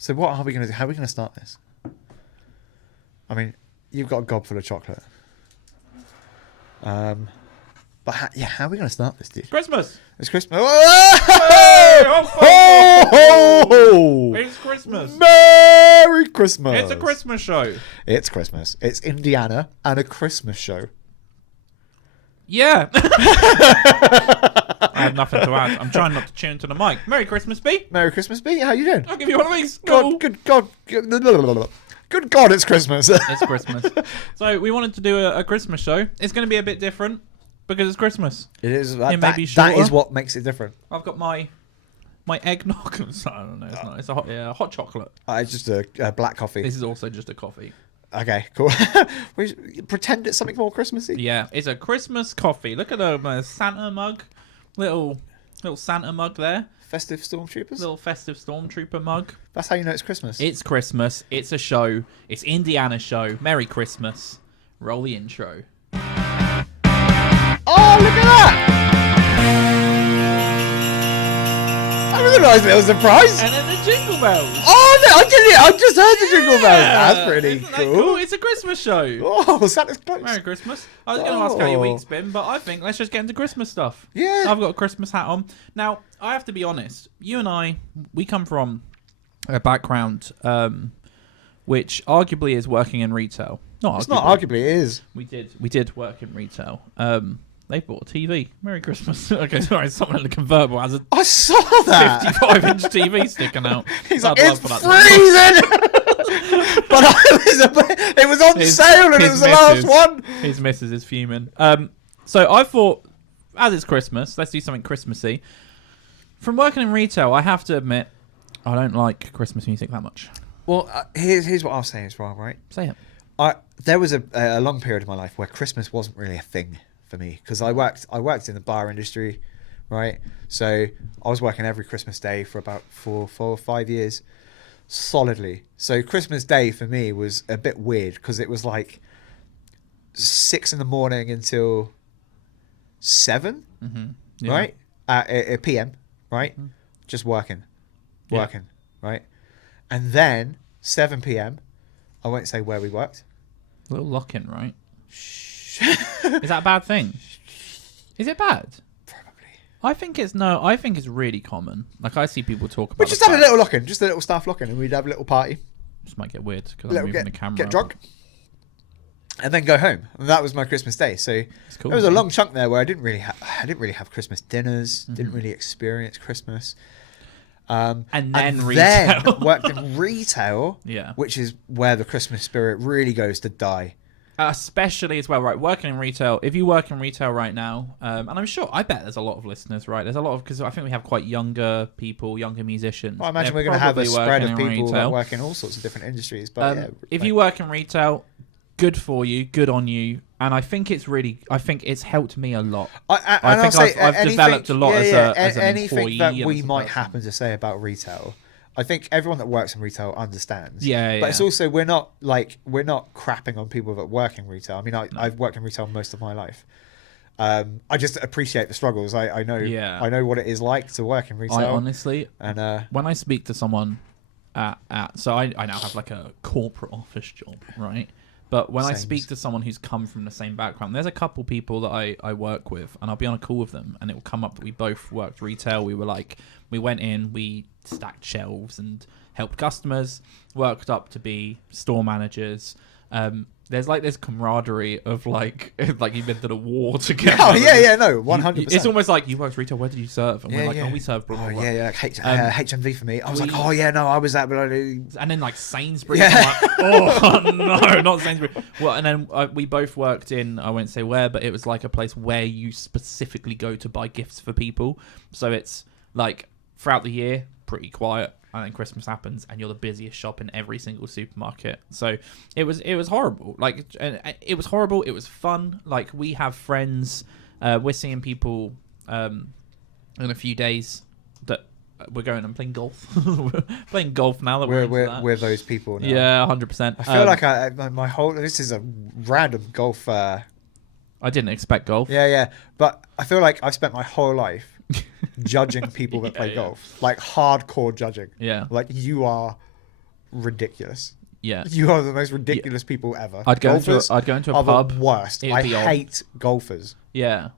So what are we going to do? How are we going to start this? I mean, you've got a gob full of chocolate. But how are we going to start this, dude? Christmas. It's Christmas. Hey, ho, ho, ho. It's Christmas. Merry Christmas. It's a Christmas show. It's Christmas. It's Indiana and a Christmas show. Yeah. I have nothing to add. I'm trying not to tune to the mic. Merry Christmas, B. Merry Christmas, B. How you doing? I'll give you one of these. Good God. Good God, it's Christmas. It's Christmas. So we wanted to do a Christmas show. It's going to be a bit different because it's Christmas. It is. That is what makes it different. I've got my eggnog. I don't know. It's not. It's a hot chocolate. It's just a black coffee. This is also just a coffee. Okay, cool. Pretend it's something more Christmassy. Yeah, it's a Christmas coffee. Look at the Santa mug. Little Santa mug there. Festive Stormtroopers? Little festive Stormtrooper mug. That's how you know it's Christmas. It's Christmas. It's a show. It's Indiana show. Merry Christmas. Roll the intro. Oh, look at that! I didn't realise it was a surprise. And then the jingle bells. Oh, no, I didn't. I just heard the jingle bells. That's pretty Isn't cool. that cool. It's a Christmas show. Oh, Santa's close. Merry Christmas. I was going to ask how your week's been, but I think let's just get into Christmas stuff. Yeah. I've got a Christmas hat on. Now, I have to be honest. You and I, we come from a background which arguably is working in retail. It's not arguably, it is. We did work in retail. They bought a TV. Merry Christmas. Okay, sorry, someone in the convertible has a I saw that. 55-inch TV sticking out. He's like, it's freezing! But it was on sale and it was the last one. His missus is fuming. So I thought, as it's Christmas, let's do something Christmassy. From working in retail, I have to admit, I don't like Christmas music that much. Well, here's what I'll say as well, right? Say it. There was a long period of my life where Christmas wasn't really a thing for me because I worked in the bar industry, right? So I was working every Christmas day for about 4 or 5 years solidly. So Christmas Day for me was a bit weird because it was like 6 a.m. until 7, Yeah. right? At PM, right? Mm-hmm. Just working, right? And then 7 p.m. I won't say where we worked. A little lock-in, right? Is that a bad thing? Is it bad? Probably. I think it's really common. Like I see people talk about. We just had a little lock-in, just a little staff lock-in, and we'd have a little party. This might get weird because I'm moving the camera. Get drunk, and then go home. And that was my Christmas day. So cool, there was a long chunk there where I didn't really have Christmas dinners. Didn't really experience Christmas. And then worked in retail, yeah, which is where the Christmas spirit really goes to die. Especially as well, right? Working in retail. If you work in retail right now, and I bet there's a lot of listeners, right? There's a lot of, because I think we have quite younger people, younger musicians. Well, I imagine we're going to have a spread of people that work in all sorts of different industries. But if you work in retail, good for you, good on you. And I think it's helped me a lot. I think I've developed a lot as an anything employee. That we might happen to say about retail, I think everyone that works in retail understands. Yeah. But it's also we're not crapping on people that work in retail. I mean, I've worked in retail most of my life. I just appreciate the struggles. I know what it is like to work in retail. I honestly, and when I speak to someone so I now have like a corporate office job, right? But when I speak to someone who's come from the same background, there's a couple people that I work with, and I'll be on a call with them, and it will come up that we both worked retail. We went in, we stacked shelves and helped customers, worked up to be store managers. There's like this camaraderie of like you've been to the war together. Oh yeah, no, 100%. It's almost like you worked retail. Where did you serve? And we're like, oh, we serve. Blah, blah, blah. HMV for me. I was like, oh yeah, no, I was that, but I do. And then like Sainsbury's. Yeah. Like, oh no, not Sainsbury's. Well, and then we both worked in. I won't say where, but it was like a place where you specifically go to buy gifts for people. So it's like throughout the year, pretty quiet. And then Christmas happens, and you're the busiest shop in every single supermarket. So it was horrible. Like, it was horrible. It was fun. Like, we have friends. We're seeing people in a few days that we're going and playing golf. We're playing golf now that we're those people now. Yeah, 100%. I feel like my whole this is a random golf. I didn't expect golf. Yeah, but I feel like I've spent my whole life judging people that play golf, like hardcore judging. Yeah, like you are ridiculous. Yeah. You are the most ridiculous people ever. I'd go into Golfers a are pub. the worst. It'd I be odd. hate golfers. Yeah.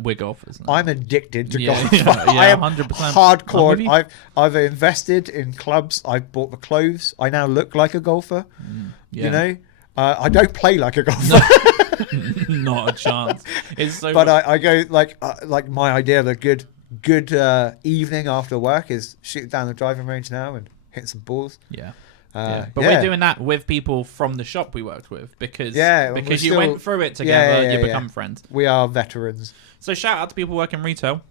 We're golfers now. I'm addicted to Yeah, golf. yeah, I am 100%. I'm with hardcore. you. I've invested in clubs. I've bought the clothes. I now look like a golfer. Yeah. You know, I don't play like a golfer. Not a chance. It's so. But I go like my idea of a good evening after work is shoot down the driving range now and hit some balls. Yeah. Yeah. But we're doing that with people from the shop we worked with because you went through it together. You become friends. We are veterans. So shout out to people working retail,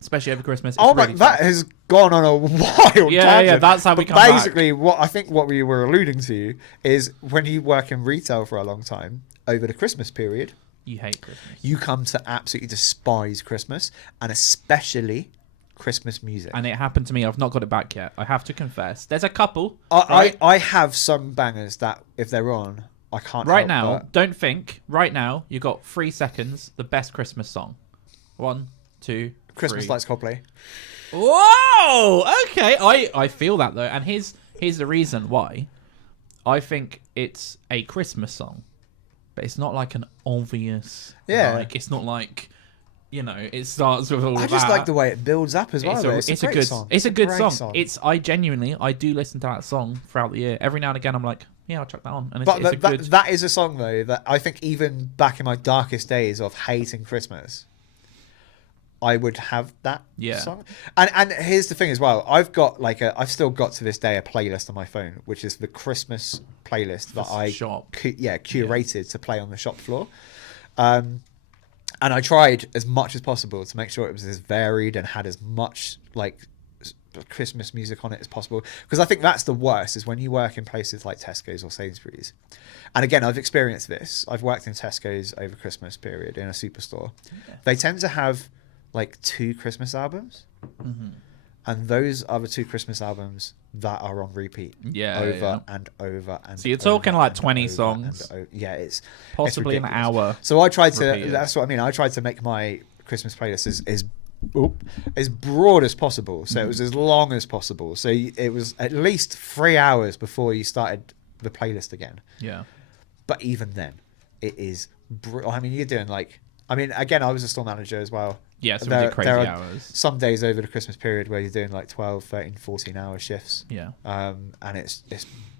especially over Christmas. It's Oh, really but that fun. has gone on a wild tangent. Yeah, that's how we But come basically, what we were alluding to is when you work in retail for a long time over the Christmas period, You hate Christmas. you come to absolutely despise Christmas, and especially Christmas music. And it happened to me. I've not got it back yet. I have to confess. There's a couple. I have some bangers that if they're on, I can't. Right help now, but- don't think. Right now, you got 3 seconds. The best Christmas song. 1, 2, Christmas 3. Lights Coldplay. Whoa! Okay, I feel that though, and here's the reason why. I think it's a Christmas song, but it's not like an obvious. Yeah. Like it's not like, it starts with all I of just that. like the way it builds up as well. It's a great good song. It's a good great song. I genuinely do listen to that song throughout the year. Every now and again, I'm like, yeah, I'll chuck that on, and it's, But it's a good. that is a song though that I think even back in my darkest days of hating Christmas, I would have that Yeah. song. And here's the thing as well. I've still got to this day a playlist on my phone, which is the Christmas playlist that I shop. curated to play on the shop floor. And I tried as much as possible to make sure it was as varied and had as much Christmas music on it as possible, because I think that's the worst is when you work in places like Tesco's or Sainsbury's. And again, I've experienced this. I've worked in Tesco's over Christmas period in a superstore. Yeah. They tend to have 2 Christmas albums, and those are the 2 Christmas albums that are on repeat and over. So you're talking like 20 over songs. it's Possibly an ridiculous. hour. So I tried to. repeated. That's what I mean. I tried to make my Christmas playlist as broad as possible. So it was as long as possible. So it was at least 3 hours before you started the playlist again. Yeah. But even then, it is. I mean, you're doing again, I was a store manager as well. Yeah, so we did crazy there are hours. some days over the Christmas period where you're doing 12, 13, 14 hour shifts. Yeah. And it's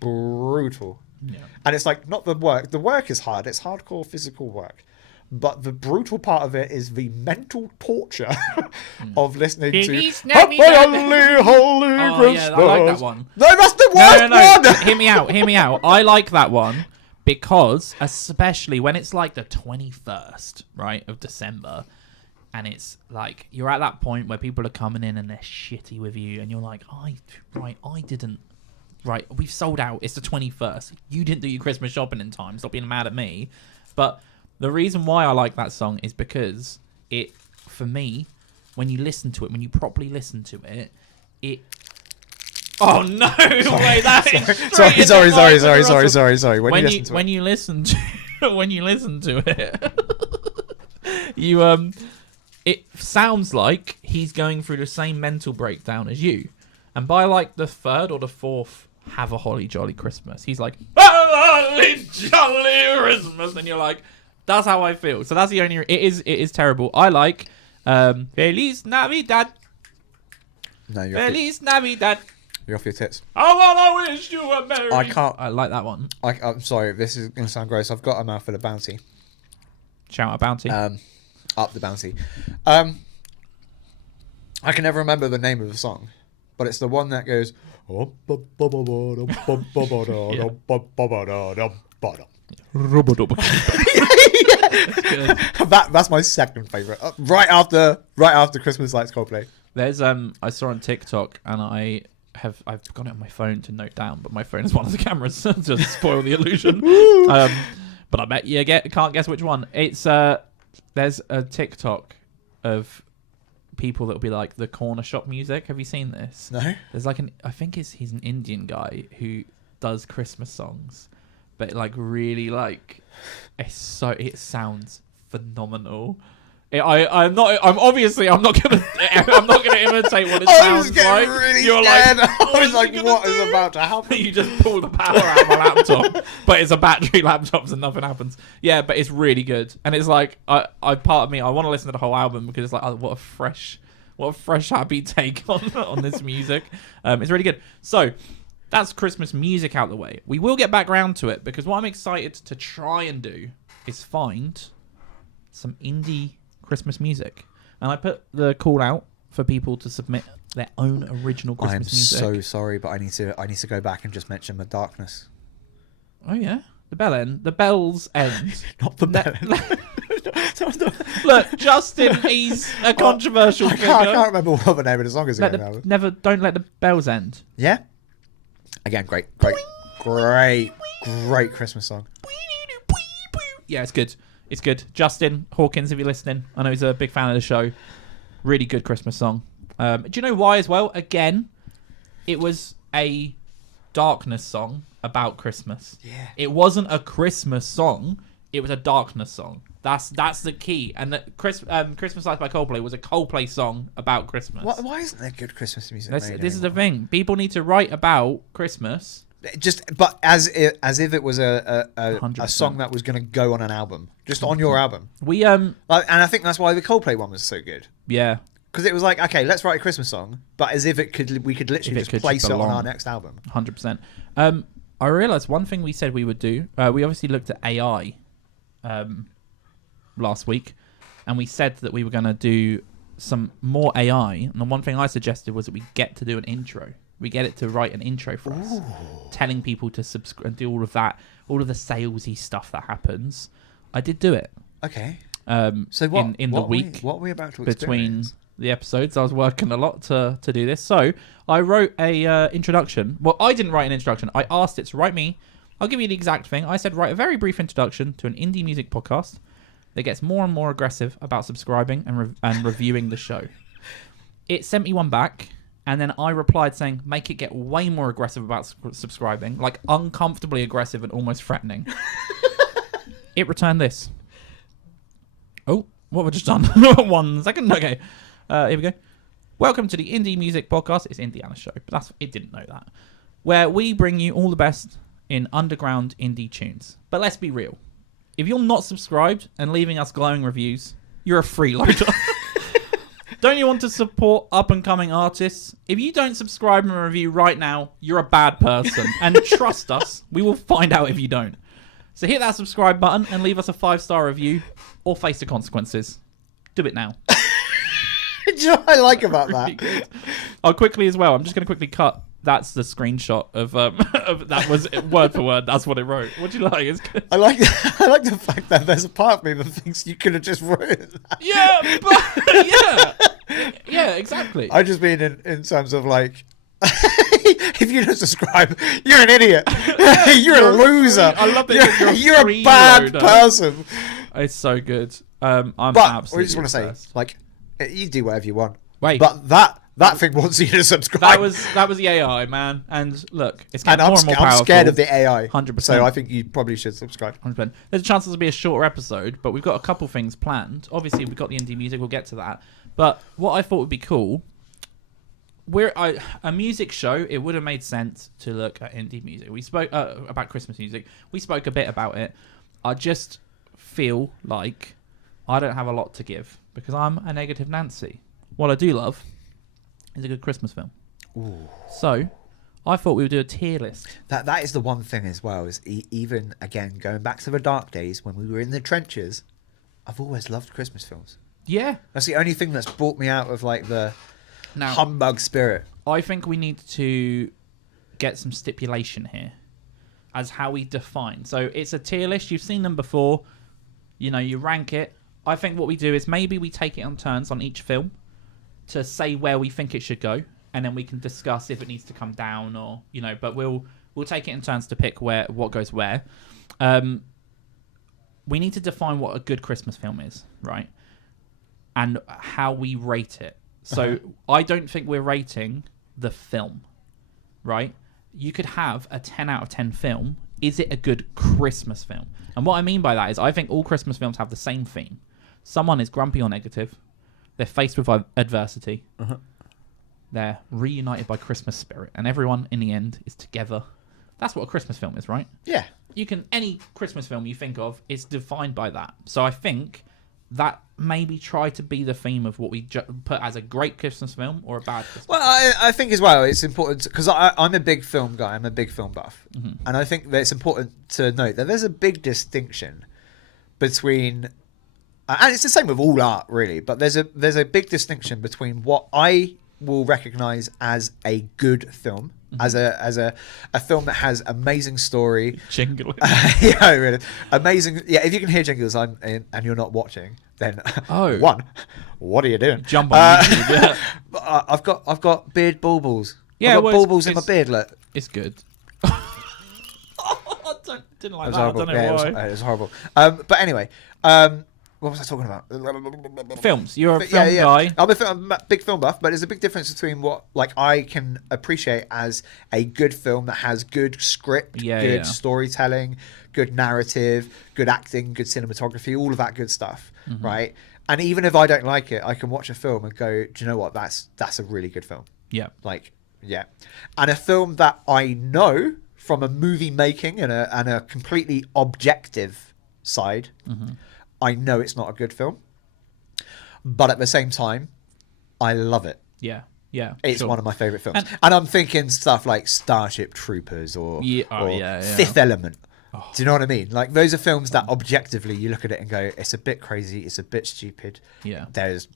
brutal. Yeah. And it's not the work. The work is hard. It's hardcore physical work. But the brutal part of it is the mental torture of listening to Happy Holly Christmas. Yeah, I like that one. No, that's the worst one. Hear me out. I like that one because, especially when it's like the 21st, right, of December, and it's like you're at that point where people are coming in and they're shitty with you, and you're like, we've sold out. It's the 21st. You didn't do your Christmas shopping in time. Stop being mad at me. But the reason why I like that song is because for me, when you listen to it, when you properly listen to it. Oh no! Wait, that is Sorry. When you listen to it, it sounds like he's going through the same mental breakdown as you. And by the 3rd or the 4th, have a holly jolly Christmas, he's like, holly jolly Christmas, and you're like, that's how I feel. So that's the only. It is terrible. I like Feliz Navidad. No, Feliz Navidad. you're off your tits. I wanna wish you a merry. I can't. I like that one. I'm sorry. This is going to sound gross. I've got a mouthful of Bounty. Shout out Bounty. Up the Bounty. I can never remember the name of the song, but it's the one that goes. That's my second favorite. Right after Christmas Lights Coldplay. There's I saw on TikTok, and I've got it on my phone to note down, but my phone is one of the cameras to spoil the illusion. But I bet you can't guess which one. It's there's a TikTok of people that will be like the corner shop music. Have you seen this? No. There's I think he's an Indian guy who does Christmas songs, but really it sounds phenomenal. I'm not gonna imitate what it I was sounds getting like. really You're scared. like, I was like, gonna what is do? about to happen? You just pull the power out of my laptop, but it's a battery laptop, so nothing happens. Yeah, but it's really good, and it's like, I part of me, I want to listen to the whole album because it's like, oh, what a fresh, happy take on this music. It's really good. So that's Christmas music out the way. We will get back round to it because what I'm excited to try and do is find some indie Christmas music, and I put the call out for people to submit their own original Christmas music. I'm so sorry, but I need to go back and just mention the darkness. Oh yeah, the bells end. Not the bell. Look, Justin, he's a controversial figure. I can't remember what the name of the song is again. Don't let the bells end. Yeah. Again, great Christmas song. Yeah, it's good. It's good. Justin Hawkins, if you're listening, I know he's a big fan of the show. Really good Christmas song. Do you know why as well? Again, it was a darkness song about Christmas. Yeah. It wasn't a Christmas song. It was a darkness song. That's the key. And Christmas Lights by Coldplay was a Coldplay song about Christmas. Why isn't there good Christmas music made This is the thing. People need to write about Christmas. But as if it was a 100%. song that was going to go on an album, just on your album. We and I think that's why the Coldplay one was so good. Yeah. Because it was like, okay, let's write a Christmas song, but as if we could literally just place it on our next album. 100%. I realised one thing we said we would do. We obviously looked at AI last week, and we said that we were going to do some more AI. And the one thing I suggested was that we get to do an intro. We get it to write an intro for us, telling people to subscribe and do all of that, all of the salesy stuff that happens. I did do it. Okay. So what in the week what are we about to between experience? The episodes, I was working a lot to do this. So I wrote a introduction. Well, I didn't write an introduction. I asked it to write me. I'll give you the exact thing. I said, write a very brief introduction to an indie music podcast that gets more and more aggressive about subscribing and reviewing the show. It sent me one back. And then I replied saying, make it get way more aggressive about subscribing, like uncomfortably aggressive and almost threatening. It returned this. Oh, what have I just done? 1 second. Okay. Here we go. Welcome to the Indie Music Podcast. It's Indiana's show, but it didn't know that. Where we bring you all the best in underground indie tunes. But let's be real. If you're not subscribed and leaving us glowing reviews, you're a freeloader. Don't you want to support up-and-coming artists? If you don't subscribe and review right now, you're a bad person. And trust us, we will find out if you don't. So hit that subscribe button and leave us a 5-star review or face the consequences. Do it now. Do you know what I like about that? I'll quickly as well. I'm just going to quickly cut. That's the screenshot of that was word for word. That's what it wrote. What do you like? It's good. I like the fact that there's a part of me that thinks you could have just written that. Yeah, but yeah, exactly. I just mean in terms of like, if you don't subscribe, you're an idiot. You're a loser. I love that you're a bad person. It's so good. I'm but absolutely. I just want to say, like, you do whatever you want. Wait, but that thing wants you to subscribe. That was the AI, man. And look, it's getting more and more I'm powerful. scared of the AI. 100%. So I think you probably should subscribe. 100%. There's a chance this will be a shorter episode, but we've got a couple things planned. Obviously, we've got the indie music. We'll get to that. But what I thought would be cool, a music show. It would have made sense to look at indie music. We spoke about Christmas music. We spoke a bit about it. I just feel like I don't have a lot to give because I'm a negative Nancy. What I do love is a good Christmas film. Ooh. So I thought we would do a tier list. That is the one thing as well, is even, again, going back to the dark days when we were in the trenches, I've always loved Christmas films. Yeah. That's the only thing that's brought me out of like the humbug spirit. I think we need to get some stipulation here as how we define. So it's a tier list. You've seen them before. You know, you rank it. I think what we do is maybe we take it on turns on each film to say where we think it should go, and then we can discuss if it needs to come down or, you know, but we'll take it in turns to pick what goes where. We need to define what a good Christmas film is, right? And how we rate it. So I don't think we're rating the film, right? You could have a 10 out of 10 film. Is it a good Christmas film? And what I mean by that is I think all Christmas films have the same theme. someone is grumpy or negative. They're faced with adversity. They're reunited by Christmas spirit, and everyone in the end is together. That's what a Christmas film is, right? Yeah. Any Christmas film you think of is defined by that. So I think that maybe try to be the theme of what we put as a great Christmas film or a bad Christmas film. Well, I think as well it's important because I'm a big film guy. I'm a big film buff, and I think that it's important to note that there's a big distinction between, and it's the same with all art really, but there's a big distinction between what I will recognize as a good film, as a film that has amazing story, Jingling. yeah, really amazing. Yeah, if you can hear jingles and you're not watching, then one, what are you doing? Jump on YouTube. Yeah. But I've got beard baubles. Yeah, I've got baubles in my beard. Look, it's good. Didn't like it was that. horrible. I don't know why. It was horrible. But anyway, what was I talking about? Films. You're a film guy. I'm a big film buff, but there's a big difference between what I can appreciate as a good film that has good script, good storytelling, good narrative, good acting, good cinematography, all of that good stuff, right? And even if I don't like it, I can watch a film and go, do you know what? That's a really good film. Yeah. And a film that I know from a movie making and a completely objective side, I know it's not a good film, but at the same time, I love it. Yeah. It's one of my favorite films, and I'm thinking stuff like Starship Troopers or Fifth Element. Oh. Do you know what I mean? Like those are films that objectively you look at it and go, it's a bit crazy, it's a bit stupid. Yeah. There's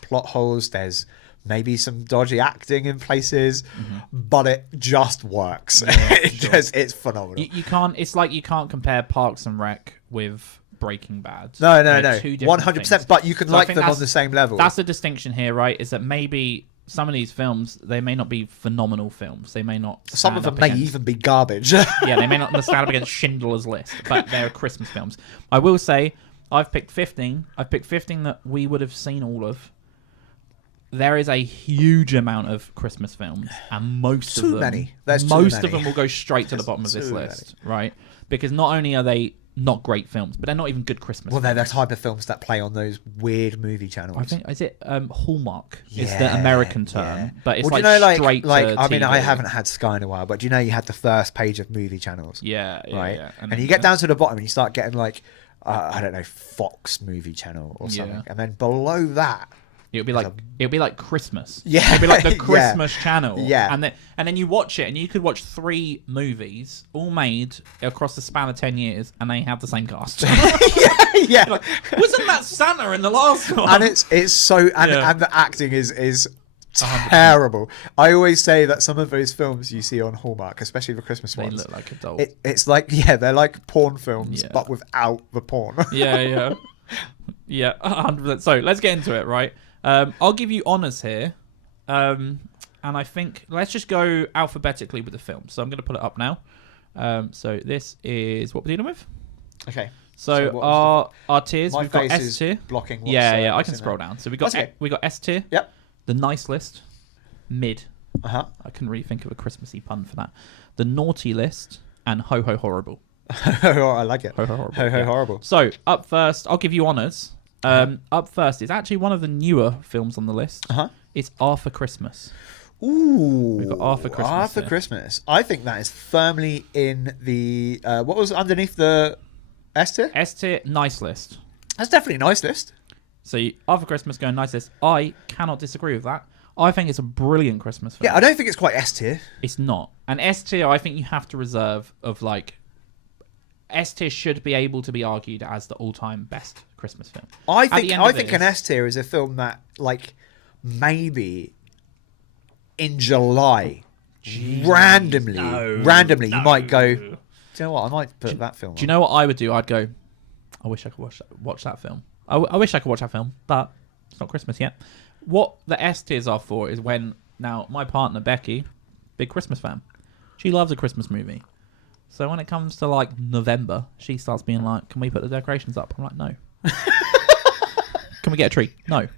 plot holes. There's maybe some dodgy acting in places, but it just works. It's phenomenal. You can't. It's like you can't compare Parks and Rec with Breaking Bad. No, 100%. But you can like them on the same level. That's the distinction here, right? Is that maybe some of these films, they may not be phenomenal films. They may not. Some of them may even be garbage. Yeah, they may not stand up against Schindler's List, but they're Christmas films. I will say, I've picked 15. I've picked 15 that we would have seen all of. There is a huge amount of Christmas films, and most of them will go straight to the bottom of this list, right? Because not only are they not great films, but they're not even good Christmas films. They're the type of films that play on those weird movie channels. I think, is it Hallmark? Is the American term, but it's straight to I mean, I haven't had Sky in a while, but do you know you had the first page of movie channels? Right? And you get down to the bottom and you start getting like, I don't know, Fox movie channel or something. And then below that, it'll be like Christmas. Yeah. It'll be like the Christmas channel. Yeah. And then you watch it and you could watch 3 movies all made across the span of 10 years and they have the same cast. Yeah. Like, wasn't that Santa in the last one? And it's so and the acting is terrible. 100%. I always say that some of those films you see on Hallmark, especially the Christmas ones, they look like adults. It's like they're like porn films, but without the porn. Yeah, 100%. So let's get into it, right? I'll give you honours here, and I think let's just go alphabetically with the film. So I'm going to put it up now. So this is what we're dealing with. Okay. So our tiers, we've got S tier. Blocking. I can scroll down. So we got S tier. Yep. The nice list, mid. I couldn't really think of a Christmassy pun for that. The naughty list and ho ho horrible. I like it. Ho ho horrible. Ho ho horrible. So up first, I'll give you honours. Up first, it's actually one of the newer films on the list. It's Arthur Christmas. Ooh, we've got Arthur Christmas. Arthur Christmas. I think that is firmly in the what was underneath the S tier? S tier, nice list. That's definitely a nice list. So Arthur Christmas going nice list. I cannot disagree with that. I think it's a brilliant Christmas film. Yeah, I don't think it's quite S tier. It's not. And S tier, I think you have to reserve of like. S tier should be able to be argued as the all-time best Christmas film. I think an S tier is a film that, like, maybe in July, randomly, you might go, do you know what? I might put that film on. Do you know what I would do? I'd go, I wish I could watch that film. I wish I could watch that film, but it's not Christmas yet. What the S tiers are for is when, now, my partner, Becky, big Christmas fan. She loves a Christmas movie. So when it comes to like November, she starts being like, can we put the decorations up? I'm like, no. Can we get a tree? No.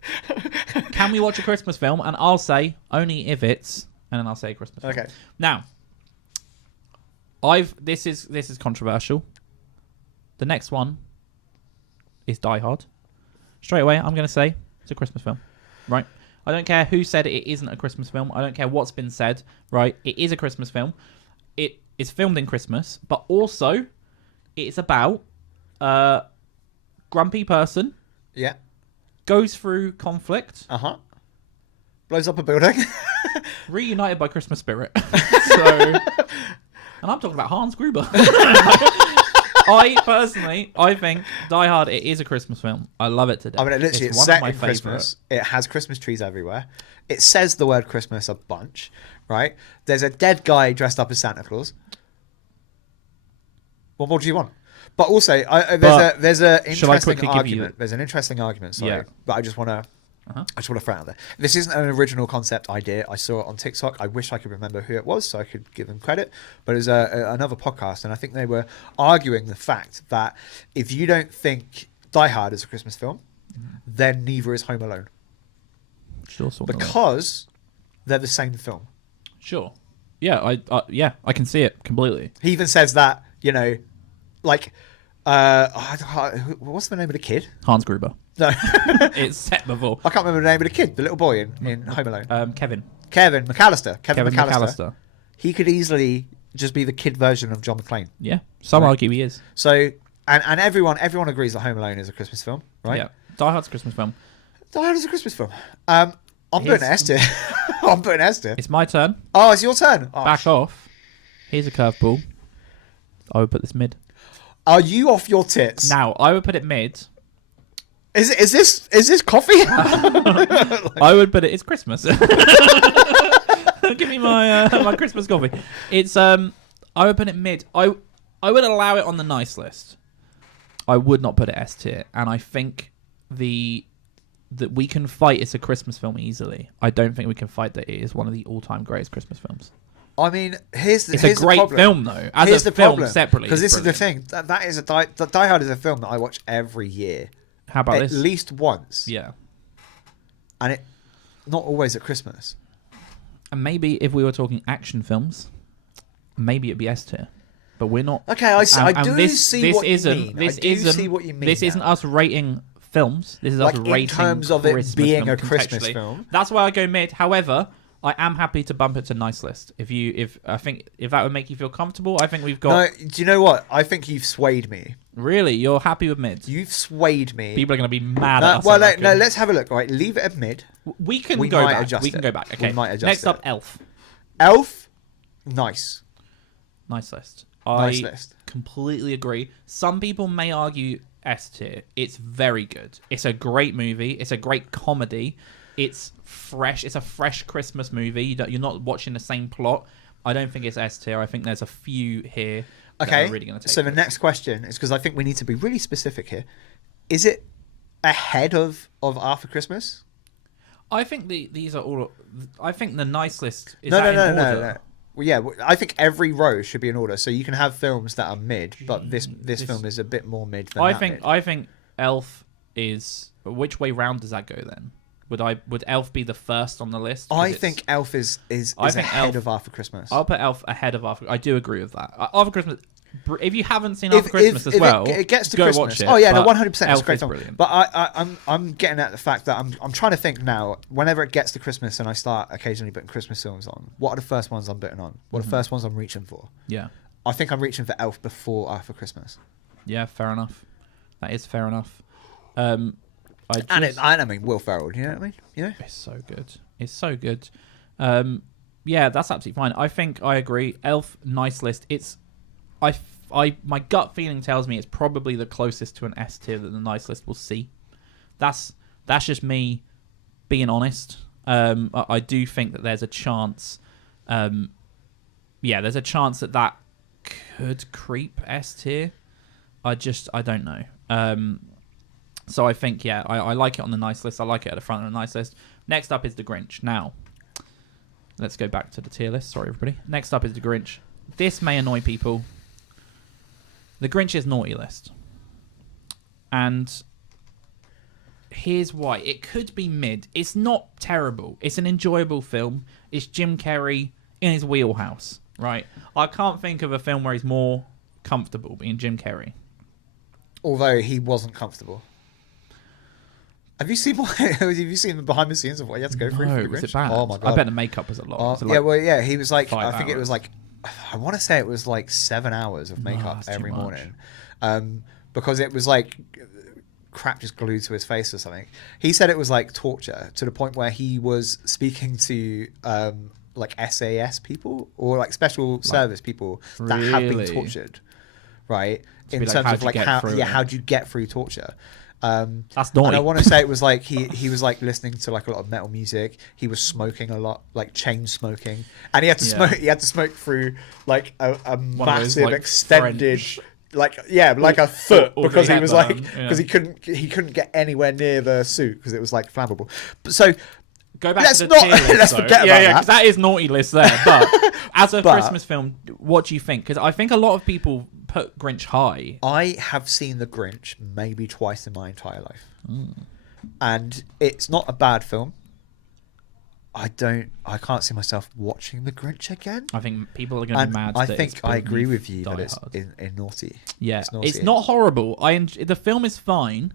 Can we watch a Christmas film? And I'll say, only if it's, and then I'll say Christmas film. Okay. Now, this is controversial. The next one is Die Hard. straight away, I'm going to say it's a Christmas film, right? I don't care who said it isn't a Christmas film. I don't care what's been said, right? It is a Christmas film. It is filmed in Christmas, but also it's about a grumpy person Yeah. goes through conflict, Blows up a building. reunited by Christmas spirit. And I'm talking about Hans Gruber. I think Die Hard, it is a Christmas film. I love it to death. I mean, it's one set of my in Christmas. It has Christmas trees everywhere. It says the word Christmas a bunch, right? There's a dead guy dressed up as Santa Claus. What more do you want? But also, there's an interesting argument. There's an interesting argument. Sorry, but I just want to. I just want to throw it out there. This isn't an original concept idea. I saw it on TikTok. I wish I could remember who it was so I could give them credit. But it was another podcast, and I think they were arguing the fact that if you don't think Die Hard is a Christmas film, then neither is Home Alone. Sure, because they're the same film. Sure. Yeah, I can see it completely. He even says that, like, what's the name of the kid? Hans Gruber. No. It's set before. I can't remember the name of the kid, the little boy in Home Alone. Kevin McAllister. Kevin McAllister. He could easily just be the kid version of John McClane. Yeah, some argue he is. So, and everyone agrees that Home Alone is a Christmas film, right? Yeah, Die Hard's a Christmas film. Die Hard is a Christmas film. I'm putting S tier. I'm putting S tier. It's my turn. Oh, it's your turn. Oh, Back off. Here's a curveball. I would put this mid. Are you off your tits? Now, I would put it mid. Is this coffee? I would put it. It's Christmas. Give me my Christmas coffee. It's I would put it mid. I would allow it on the nice list. I would not put it S tier, and I think that we can fight it's a Christmas film easily. I don't think we can fight that it is one of the all-time greatest Christmas films. I mean, it's a great film though. As a film separately, because this is the thing. That is Die Hard is a film that I watch every year. How about this? At least once. Yeah. And it not always at Christmas. And maybe if we were talking action films, maybe it'd be S tier. But we're not. Okay, I do see what you mean. This isn't us rating films. This is us rating in terms of it being a Christmas film. That's why I go mid. However, I am happy to bump it to nice list. If that would make you feel comfortable, I think we've got. No, do you know what? I think you've swayed me. Really, you're happy with mid? You've swayed me. People are going to be mad at us. Well, no, let's have a look. Right, leave it at mid. We can go back. We can go back. Okay. We might adjust Next up, Elf. Elf, nice. Nice list. Nice list. Completely agree. Some people may argue S tier. It's very good. It's a great movie. It's a great comedy. It's fresh. It's a fresh Christmas movie. You're not watching the same plot. I don't think it's S tier. I think there's a few here. Okay. Really gonna take so the next question is because I think we need to be really specific here. Is it ahead of After Christmas? I think these are all. I think the nice list is no. Well, yeah, I think every row should be in order. So you can have films that are mid, but this film is a bit more mid than I think Elf is. Which way round does that go then? Would Elf be the first on the list? I think Elf is ahead of After Christmas. I'll put Elf ahead of After. I do agree with that. After Christmas. If you haven't seen After Christmas as well, it gets to go Christmas. Watch it, oh yeah, no, 100%. It's Elf a great is film. Brilliant. But I'm getting at the fact that I'm trying to think now. Whenever it gets to Christmas and I start occasionally putting Christmas films on, what are the first ones I'm putting on? What are the first ones I'm reaching for? Yeah, I think I'm reaching for Elf before After Christmas. Yeah, fair enough. That is fair enough. I mean, Will Ferrell. You know what I mean? Yeah, it's so good. It's so good. Yeah, that's absolutely fine. I think I agree. Elf, nice list. It's my gut feeling tells me it's probably the closest to an S tier that the nice list will see. That's just me being honest. I do think that there's a chance. There's a chance that could creep S tier. I don't know. So I think, I like it on the nice list. I like it at the front of the nice list. Next up is The Grinch. Now, let's go back to the tier list. Sorry, everybody. Next up is The Grinch. This may annoy people. The Grinch is naughty list. And here's why. It could be mid. It's not terrible. It's an enjoyable film. It's Jim Carrey in his wheelhouse, right? I can't think of a film where he's more comfortable being Jim Carrey. Although he wasn't comfortable. Have you seen the behind the scenes of what he had to go through? No, For the was it Grinch? bad? Oh my god! I bet the makeup was a lot. Was it Yeah, like well, yeah, he was like, 5 I think it was hours? like, I want to say it was like 7 hours of makeup that's too every much. morning, because it was like crap just glued to his face or something. He said it was like torture to the point where he was speaking to like SAS people or like special service people that have been Really? tortured, right? To In be like, terms how'd of you like get how through it? how do you get through torture? That's And naughty. I want to say it was like he was like listening to like a lot of metal music. He was smoking a lot, like chain smoking, and he had to Yeah. smoke. He had to smoke through like a One of those, massive like, extended, French- like like a foot or the because he was like headband, because he couldn't get anywhere near the suit because it was like flammable. But so Go back let's to the not tier list, let's though. forget yeah, about yeah, that. 'cause that is naughty list there. But as a But- Christmas film, what do you think? Because I think a lot of people put Grinch high. I have seen The Grinch maybe twice in my entire life, Hmm. and it's not a bad film. I can't see myself watching The Grinch again. I think people are going to be And mad. I that think it's I agree beneath with you Die that it's Hard. in naughty. Yeah, naughty. it's not horrible. The film is fine.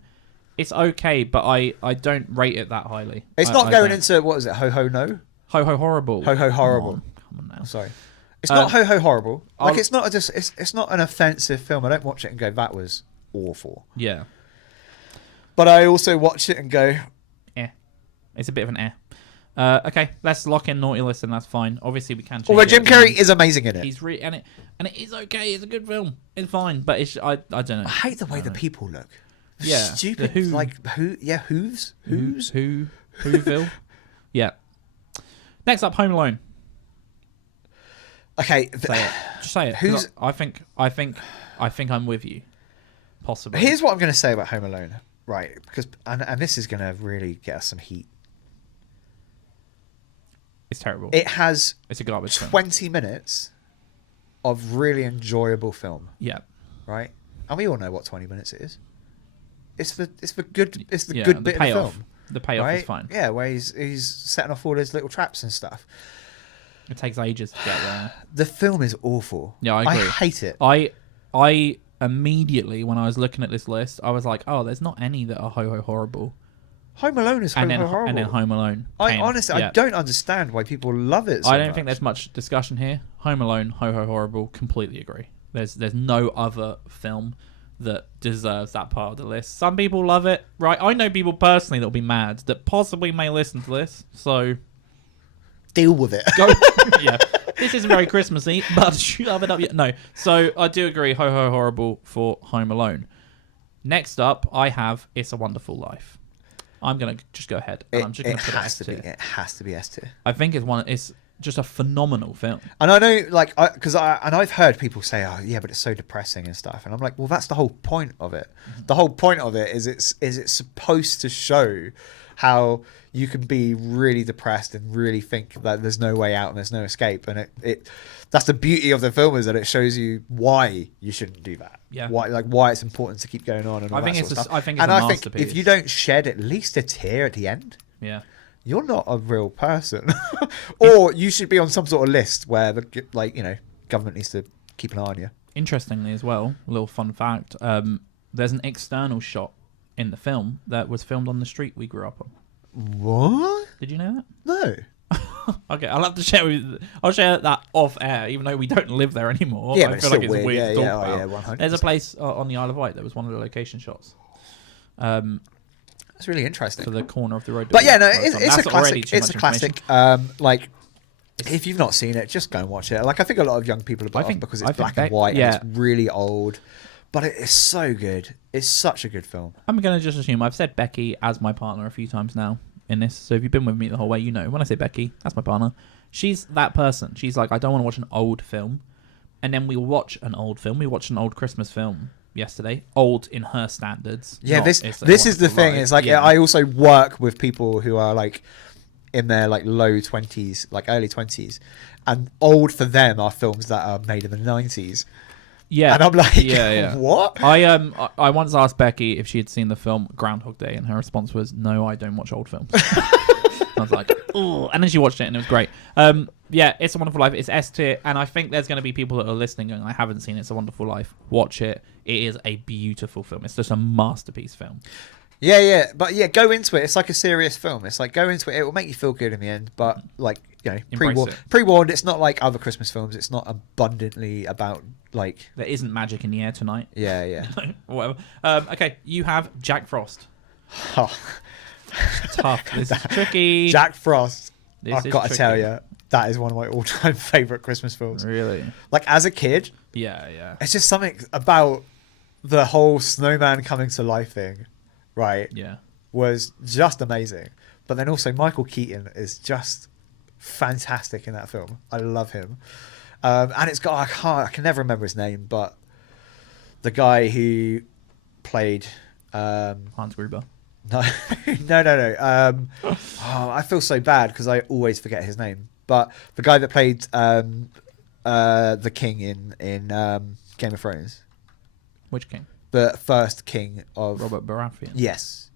It's okay, but I don't rate it that highly. It's I- not I going don't. into what is it? Ho ho no. Ho ho horrible. Ho ho horrible. Come on now. Sorry, it's not ho ho horrible. Like I'll- it's not it's not an offensive film. I don't watch it and go that was awful. Yeah, But I also watch it and go, it's a bit of an okay, let's lock in naughty list and that's fine. Obviously, we can change. although it Jim at the end. Carrey is amazing in it. He's and it is okay. It's a good film. It's fine, but it's I don't know. I hate the way the people look. Yeah, Stupid. the who- Like who? Yeah, hooves. Whoville. Yeah. Next up, Home Alone. Okay. Say it. Just say it. 'cause Who's- I think I'm with you. Possibly. Here's what I'm going to say about Home Alone, right? Because and this is going to really get us some heat. It's terrible. It has It's a garbage film. 20 minutes of really enjoyable film, Yeah. right? And we all know what 20 minutes it is. It's the good Yeah, good the bit payoff. of the film. The payoff right? is fine. Yeah, where he's setting off all his little traps and stuff. It takes ages to get there. The film is awful. Yeah, I agree. I hate it. I immediately, when I was looking at this list, I was like, oh, there's not any that are ho horrible. Home Alone is And then horrible. and then Home Alone. I came. honestly Yeah. I don't understand why people love it. So I don't much. think there's much discussion here. Home Alone, ho horrible. Completely agree. There's no other film that deserves that part of the list. Some people love it, right? I know people personally that'll be mad that possibly may listen to this. So deal with it. go. Yeah, this isn't very Christmassy, but shove it up. No, so I do agree. Ho horrible for Home Alone. Next up, I have It's a Wonderful Life. I'm gonna just go ahead. And I'm just It gonna put has to be. S-tier. It has to be S tier. I think it's just a phenomenal film. And I know, like, I've heard people say, "Oh, yeah, but it's so depressing and stuff." And I'm like, "Well, that's the whole point of it. The whole point of it is it's supposed to show how you can be really depressed and really think that there's no way out and there's no escape. And it that's the beauty of the film is that it shows you why you shouldn't do that. Yeah. Why it's important to keep going on and all I think that it's sort of stuff. I think it's And a I think masterpiece. if you don't shed at least a tear at the end, Yeah. you're not a real person. Or you should be on some sort of list where the government needs to keep an eye on you. Interestingly as well, a little fun fact, there's an external shot in the film that was filmed on the street we grew up on. What? Did you know that? No. Okay, I'll have to share I'll share that off air, even though we don't live there anymore. Yeah, I but it's feel like still it's weird. weird to Yeah, talk yeah, about. yeah, 100%. There's a place on the Isle of Wight that was one of the location shots. That's really interesting. For the corner of the road. that But we yeah, no, worked on. it's a That's already classic. too It's a much classic. Like, if you've not seen it, just go and watch it. Like, I think a lot of young people are put off because it's black and white and it's really old. But it is so good. It's such a good film. I'm going to just assume I've said Becky as my partner a few times now in this. So if you've been with me the whole way, you know when I say Becky, that's my partner. She's that person. She's like, I don't want to watch an old film. And then we watch an old film. We watched an old Christmas film yesterday. Old in her standards. Yeah, not this It's a is the Wonderful thing. Life. It's like Yeah. I also work with people who are like in their like low 20s, like early 20s, and old for them are films that are made in the 90s. Yeah. And I'm like, yeah. what? I once asked Becky if she had seen the film Groundhog Day, and her response was, "No, I don't watch old films." I was like, "Oh," and then she watched it, and it was great. Yeah, It's a Wonderful Life. It's S tier, and I think there's going to be people that are listening going, "I haven't seen It's a Wonderful Life." Watch it. It is a beautiful film. It's just a masterpiece film. Yeah, but yeah, go into it. It's like a serious film. It's like go into it. It will make you feel good in the end, but like Embrace it. pre-warned. It's not like other Christmas films. It's not abundantly about like. There isn't magic in the air tonight. Yeah. Whatever. Okay, you have Jack Frost. Oh. Tough. This is tricky. Jack Frost. This I've is got to tricky. tell you, that is one of my all-time favorite Christmas films. Really? Like as a kid, Yeah. it's just something about the whole snowman coming to life thing, right? Yeah. Was just amazing. But then also Michael Keaton is just fantastic in that film. I love him. And it's got I can never remember his name, but the guy who played Hans Gruber. No. I feel so bad because I always forget his name. But the guy that played the king in Game of Thrones, Which king? the first king of Robert Baratheon. Yes.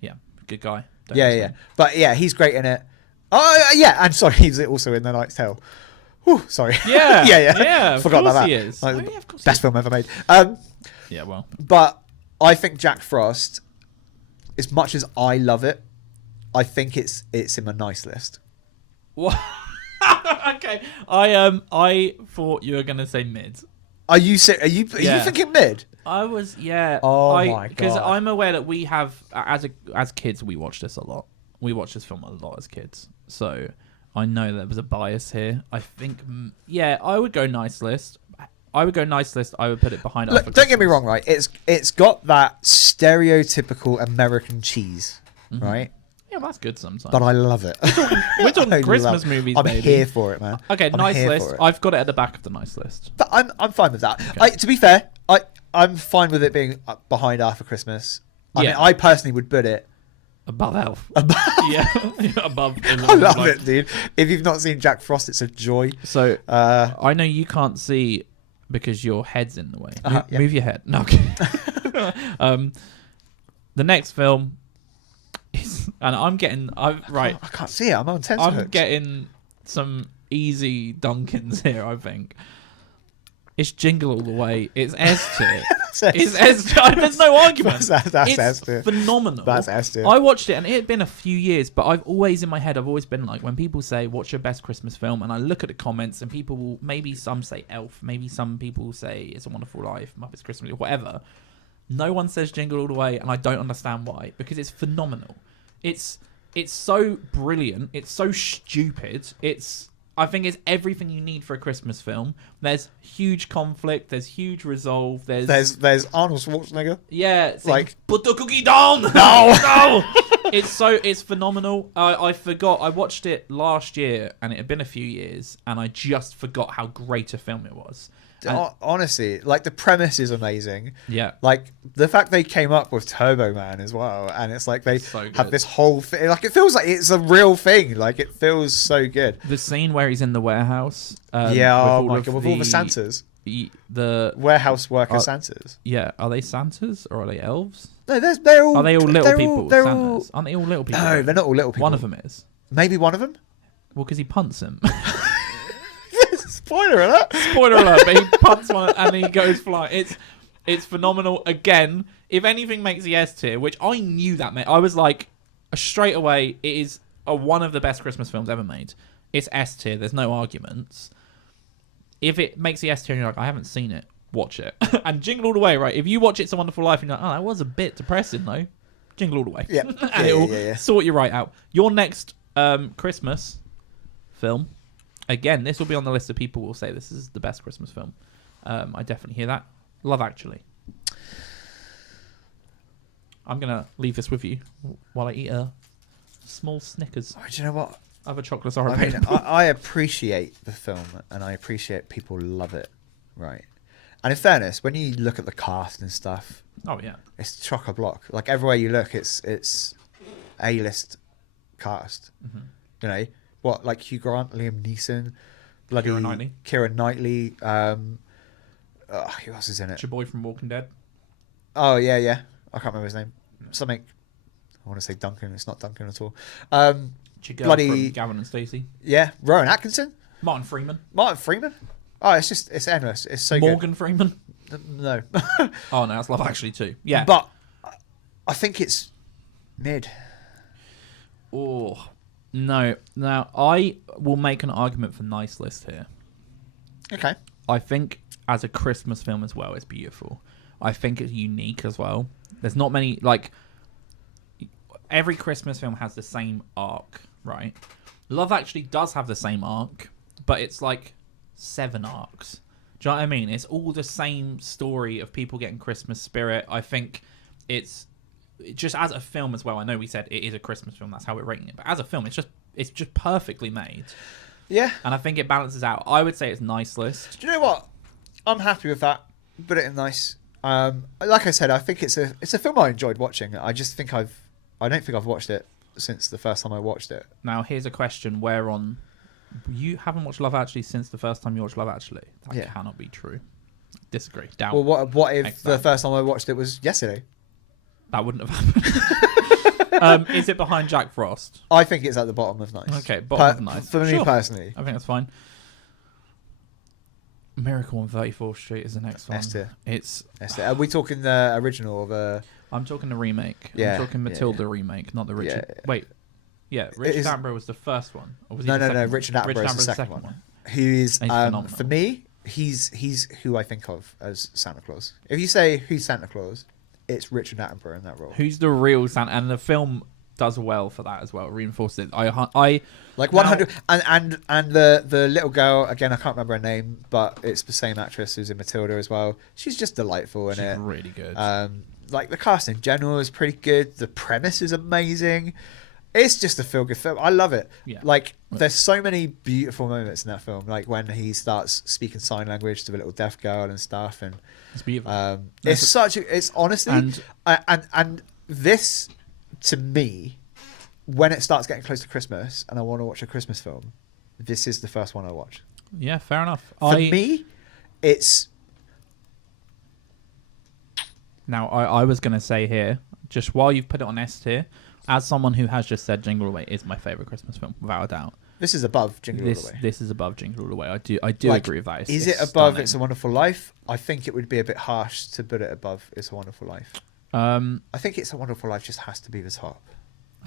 Yeah. Good guy. Don't Yeah, miss yeah. him. But yeah, he's great in it. Oh yeah, and sorry, he's also in The Knight's Tale. Whew, sorry. Yeah. yeah. Of Forgot about course that. he is. Like, Oh, yeah, of course best he film ever made. Yeah. Well. But I think Jack Frost, as much as I love it, I think it's in my nice list. What? Okay. I thought you were gonna say mid. Are you you Yeah. thinking mid? I was, yeah. Oh my Because God. I'm aware that we have, as kids, we watched this a lot. We watched this film a lot as kids, so I know there was a bias here. I think, yeah, I would go nice list. I would put it behind. Look, don't get me wrong, right? It's got that stereotypical American cheese, right? Yeah, that's good sometimes. But I love it. We're talking I Christmas love- movies, I'm baby. here for it, man. Okay, I'm nice here list. for it. I've got it at the back of the nice list. But I'm fine with that. To be fair, I'm fine with it being behind After Christmas. I Yeah. mean, I personally would put it. Above Elf. Above. Yeah, above. I love it, dude. If you've not seen Jack Frost, it's a joy. So I know you can't see because your head's in the way. Yeah. Move your head. No. Okay. The next film is, and I'm getting. I can't see it. I'm on tenterhooks. I'm getting some easy Dunkins here. I think it's Jingle All the Way. It's S tier. It's S tier. There's no argument. That's it's S tier. phenomenal. That's S tier. I watched it and it had been a few years, but I've always in my head, I've always been like, when people say, what's your best Christmas film? And I look at the comments and people will, maybe some say Elf, maybe some people say It's a Wonderful Life, Muppets Christmas, whatever. No one says Jingle All the Way, and I don't understand why, because it's phenomenal. It's so brilliant. It's so stupid. I think it's everything you need for a Christmas film. There's huge conflict. There's huge resolve. There's Arnold Schwarzenegger. yeah, it's Like- put the cookie down. No. It's phenomenal. I forgot. I watched it last year, and it had been a few years, and I just forgot how great a film it was. And- Honestly, like the premise is amazing. yeah. Like the fact they came up with Turbo Man as well, and it's like they So good. have this whole thing. Like it feels like it's a real thing. Like it feels so good. The scene where he's in the warehouse. Yeah, with oh all my of god, with all the Santas, the warehouse worker Santas. yeah, are they Santas or are they elves? No, they're all. Are they all little they're people? All, they're Santas? Aren't they all little people? No, they're not all little people. One of them is. Maybe one of them. Well, because he punts him. Spoiler alert. Spoiler alert, but he punts one and he goes flying. It's phenomenal. Again, if anything makes the S tier, which I knew that mate, I was like, straight away, it is one of the best Christmas films ever made. It's S tier. There's no arguments. If it makes the S tier and you're like, I haven't seen it, watch it. And Jingle All the Way, right? If you watch It's a Wonderful Life and you're like, oh, that was a bit depressing though, Jingle All the Way. Yeah. And it'll sort you right out. Your next Christmas film, again, this will be on the list of people who will say this is the best Christmas film. I definitely hear that. Love Actually. I'm going to leave this with you while I eat a small Snickers. Oh, do you know what? Other chocolates are I mean, available. I appreciate the film and I appreciate people love it, right? And in fairness, when you look at the cast and stuff, Oh, yeah. it's chock-a-block. Like everywhere you look, it's A-list cast. Mm-hmm. You know what? Like Hugh Grant, Liam Neeson, bloody Keira Knightley. who else is in it? It's your boy from Walking Dead. Oh yeah. I can't remember his name. Something. I want to say Duncan. It's not Duncan at all. It's your girl Bloody- from Gavin and Stacey. Yeah, Rowan Atkinson, Martin Freeman. Martin Freeman. Oh, it's endless. It's so Morgan Freeman. good. No, Oh, no, that's Love Actually too. Yeah. but I think it's mid. Oh no! Now I will make an argument for nice list here. Okay. I think as a Christmas film as well, it's beautiful. I think it's unique as well. There's not many, like, every Christmas film has the same arc, right? Love Actually does have the same arc, but it's like 7 arcs. Do you know what I mean? It's all the same story of people getting Christmas spirit. I think it's just as a film as well. I know we said it is a Christmas film, that's how we're rating it, but as a film, it's just perfectly made. Yeah. And I think it balances out. I would say it's nice list. Do you know what? I'm happy with that. Put it in nice. Like I said, I think it's a film I enjoyed watching. I just think I don't think I've watched it since the first time I watched it. Now here's a question: whereon you haven't watched Love Actually since the first time you watched Love Actually? That cannot be true. Disagree. Doubt. Well, what if the first time I watched it was yesterday? That wouldn't have happened. Is it behind Jack Frost? I think it's at the bottom of nice. Okay, bottom of nice. For me personally. I think that's fine. Miracle on 34th Street is the next one. Esther. It's. Esther. Are we talking the original or the? I'm talking the remake. Yeah, I'm talking Matilda remake, not the Richard. Yeah. Wait. Yeah, Richard Attenborough was the first one. Or was he No. Richard Richard Attenborough is the second one. Who's for me? He's who I think of as Santa Claus. If you say who's Santa Claus, it's Richard Attenborough in that role. Who's the real Santa? And the film does well for that as well. It reinforces it. I like 100 and the little girl again. I can't remember her name, but it's the same actress who's in Matilda as well. She's just delightful in it. She's really good. Like the cast in general is pretty good. The premise is amazing. It's just a feel-good film. I love it. Yeah. Like there's so many beautiful moments in that film. Like when he starts speaking sign language to the little deaf girl and stuff, and it's beautiful. It's honestly and this to me, when it starts getting close to Christmas and I want to watch a Christmas film, this is the first one I watch. Yeah, fair enough. For me, it's. Now, I was going to say here, just while you've put it on S tier, as someone who has just said Jingle All the Way is my favourite Christmas film, without a doubt. This is above Jingle All the Way. This is above Jingle All the Way. I do like, agree with that. Is it above stunning. It's a Wonderful Life? I think it would be a bit harsh to put it above It's a Wonderful Life. I think It's a Wonderful Life just has to be the top.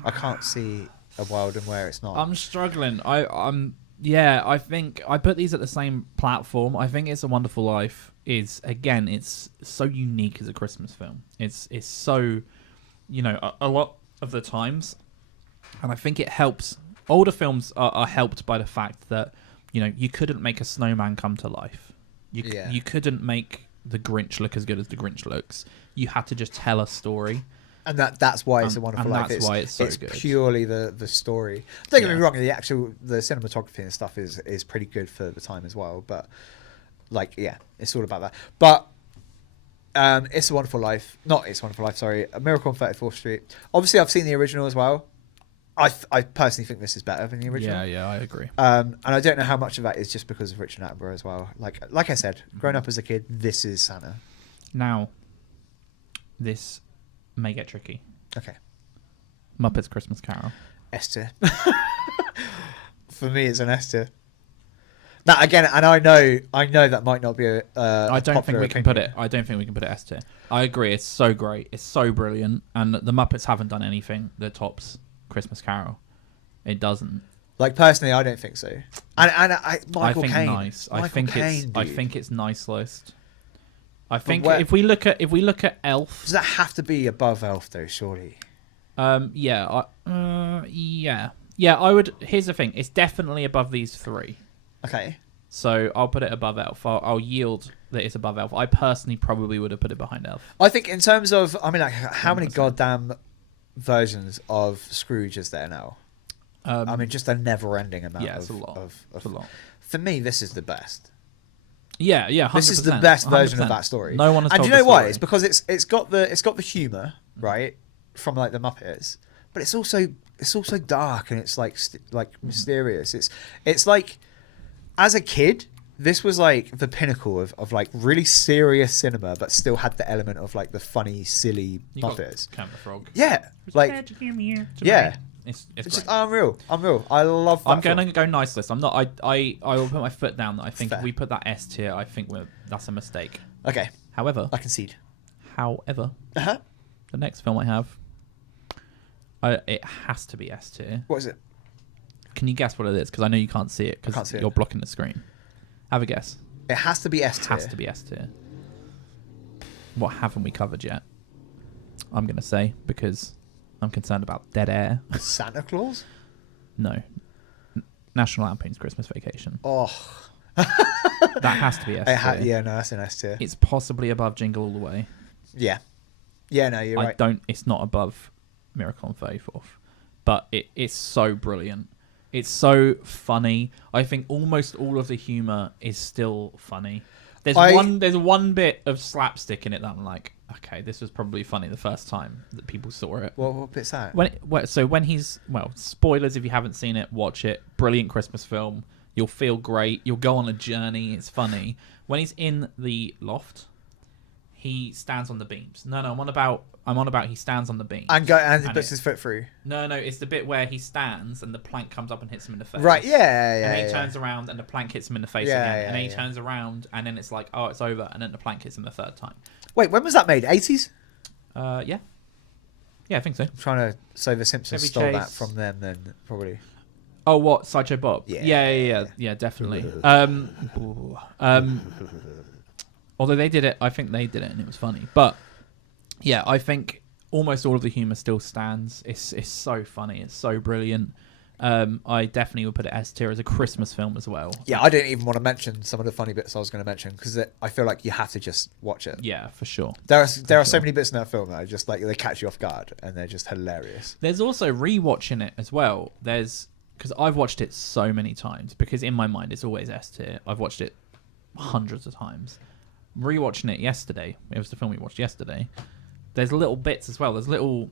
I can't see a world in where it's not. I'm struggling. I think I put these at the same platform. I think It's a Wonderful Life is, again, it's so unique as a Christmas film. It's so, a lot of the times, and I think it helps. Older films are helped by the fact that, you couldn't make a snowman come to life. You couldn't make the Grinch look as good as the Grinch looks. You had to just tell a story. And that's why It's a Wonderful Life. That's why it's so good. It's purely the story. Don't get me wrong, the cinematography and stuff is pretty good for the time as well. But it's all about that. But It's a Wonderful Life, not It's a Wonderful Life. Sorry, A Miracle on 34th Street. Obviously, I've seen the original as well. I personally think this is better than the original. Yeah, I agree. And I don't know how much of that is just because of Richard Attenborough as well. Like I said, growing up as a kid, this is Santa. Now, this may get tricky. Okay. Muppets Christmas Carol. S tier. For me, it's an S tier. Now again, and I know that might not be a. I don't think we can put it. I don't think we can put it S tier. I agree. It's so great. It's so brilliant, and the Muppets haven't done anything that tops Christmas Carol. It doesn't. Like personally, I don't think so. And Michael Caine. Nice. I think it's nice list. I think where, if we look at Elf, does that have to be above Elf though? Surely. Yeah. I would. Here's the thing. It's definitely above these three. Okay. So I'll put it above Elf. I'll yield that it's above Elf. I personally probably would have put it behind Elf. I think in terms of, how many goddamn versions of Scrooge is there now? Just a never-ending amount. Yeah, it's a lot. It's a lot. For me, this is the best. Yeah, 100%. This is the best version 100%. of that story. No one has told And do you know the why? story. It's because it's got the humour, right, from like the Muppets, but it's also dark and it's like mysterious. It's like, as a kid, this was like the pinnacle of like really serious cinema, but still had the element of like the funny, silly Muppets. Camera Frog. Yeah, like yeah. It's just unreal. I love that. I'm going to go nice list. I'm not. I will put my foot down. That I think Fair. if we put that S tier, I think that's a mistake. Okay, However, I concede. uh-huh. The next film I have, it has to be S tier. What is it? Can you guess what it is? Because I know you can't see it because you're blocking the screen. Have a guess. It has to be S tier. Has to be S tier. What haven't we covered yet? I'm going to say, because I'm concerned about dead air. Santa Claus? No. National Lampoon's Christmas Vacation. Oh. That has to be S tier. Yeah, no, that's an S tier. It's possibly above Jingle All the Way. Yeah. Yeah, no, you're right. It's not above Miracle on 34th. But it's so brilliant. It's so funny. I think almost all of the humour is still funny. There's one bit of slapstick in it that I'm like, okay, this was probably funny the first time that people saw it. What bit's that? Spoilers if you haven't seen it, watch it. Brilliant Christmas film. You'll feel great. You'll go on a journey. It's funny. When he's in the loft, he stands on the beams. No, I'm on about he stands on the beams. And he puts his foot through. No, it's the bit where he stands and the plank comes up and hits him in the face. Right, yeah. And then he turns around and the plank hits him in the face again. And then he turns around and then it's like, oh, it's over. And then the plank hits him the third time. Wait, when was that made? 80s? Yeah. Yeah, I think so. I'm trying to... So the Simpsons Chevy stole Chase. that from them then, probably. Oh, what? Sideshow Bob? Yeah. Yeah, definitely. Although they did it, I think they did it and it was funny. But yeah, I think almost all of the humour still stands. It's so funny. It's so brilliant. I definitely would put it S tier as a Christmas film as well. Yeah, I didn't even want to mention some of the funny bits I was going to mention because I feel like you have to just watch it. Yeah, for sure. There are so many bits in that film that are just like they catch you off guard and they're just hilarious. There's also rewatching it as well. Because I've watched it so many times because in my mind it's always S tier. I've watched it hundreds of times. Rewatching it yesterday, it was the film we watched yesterday. There's little bits as well. There's little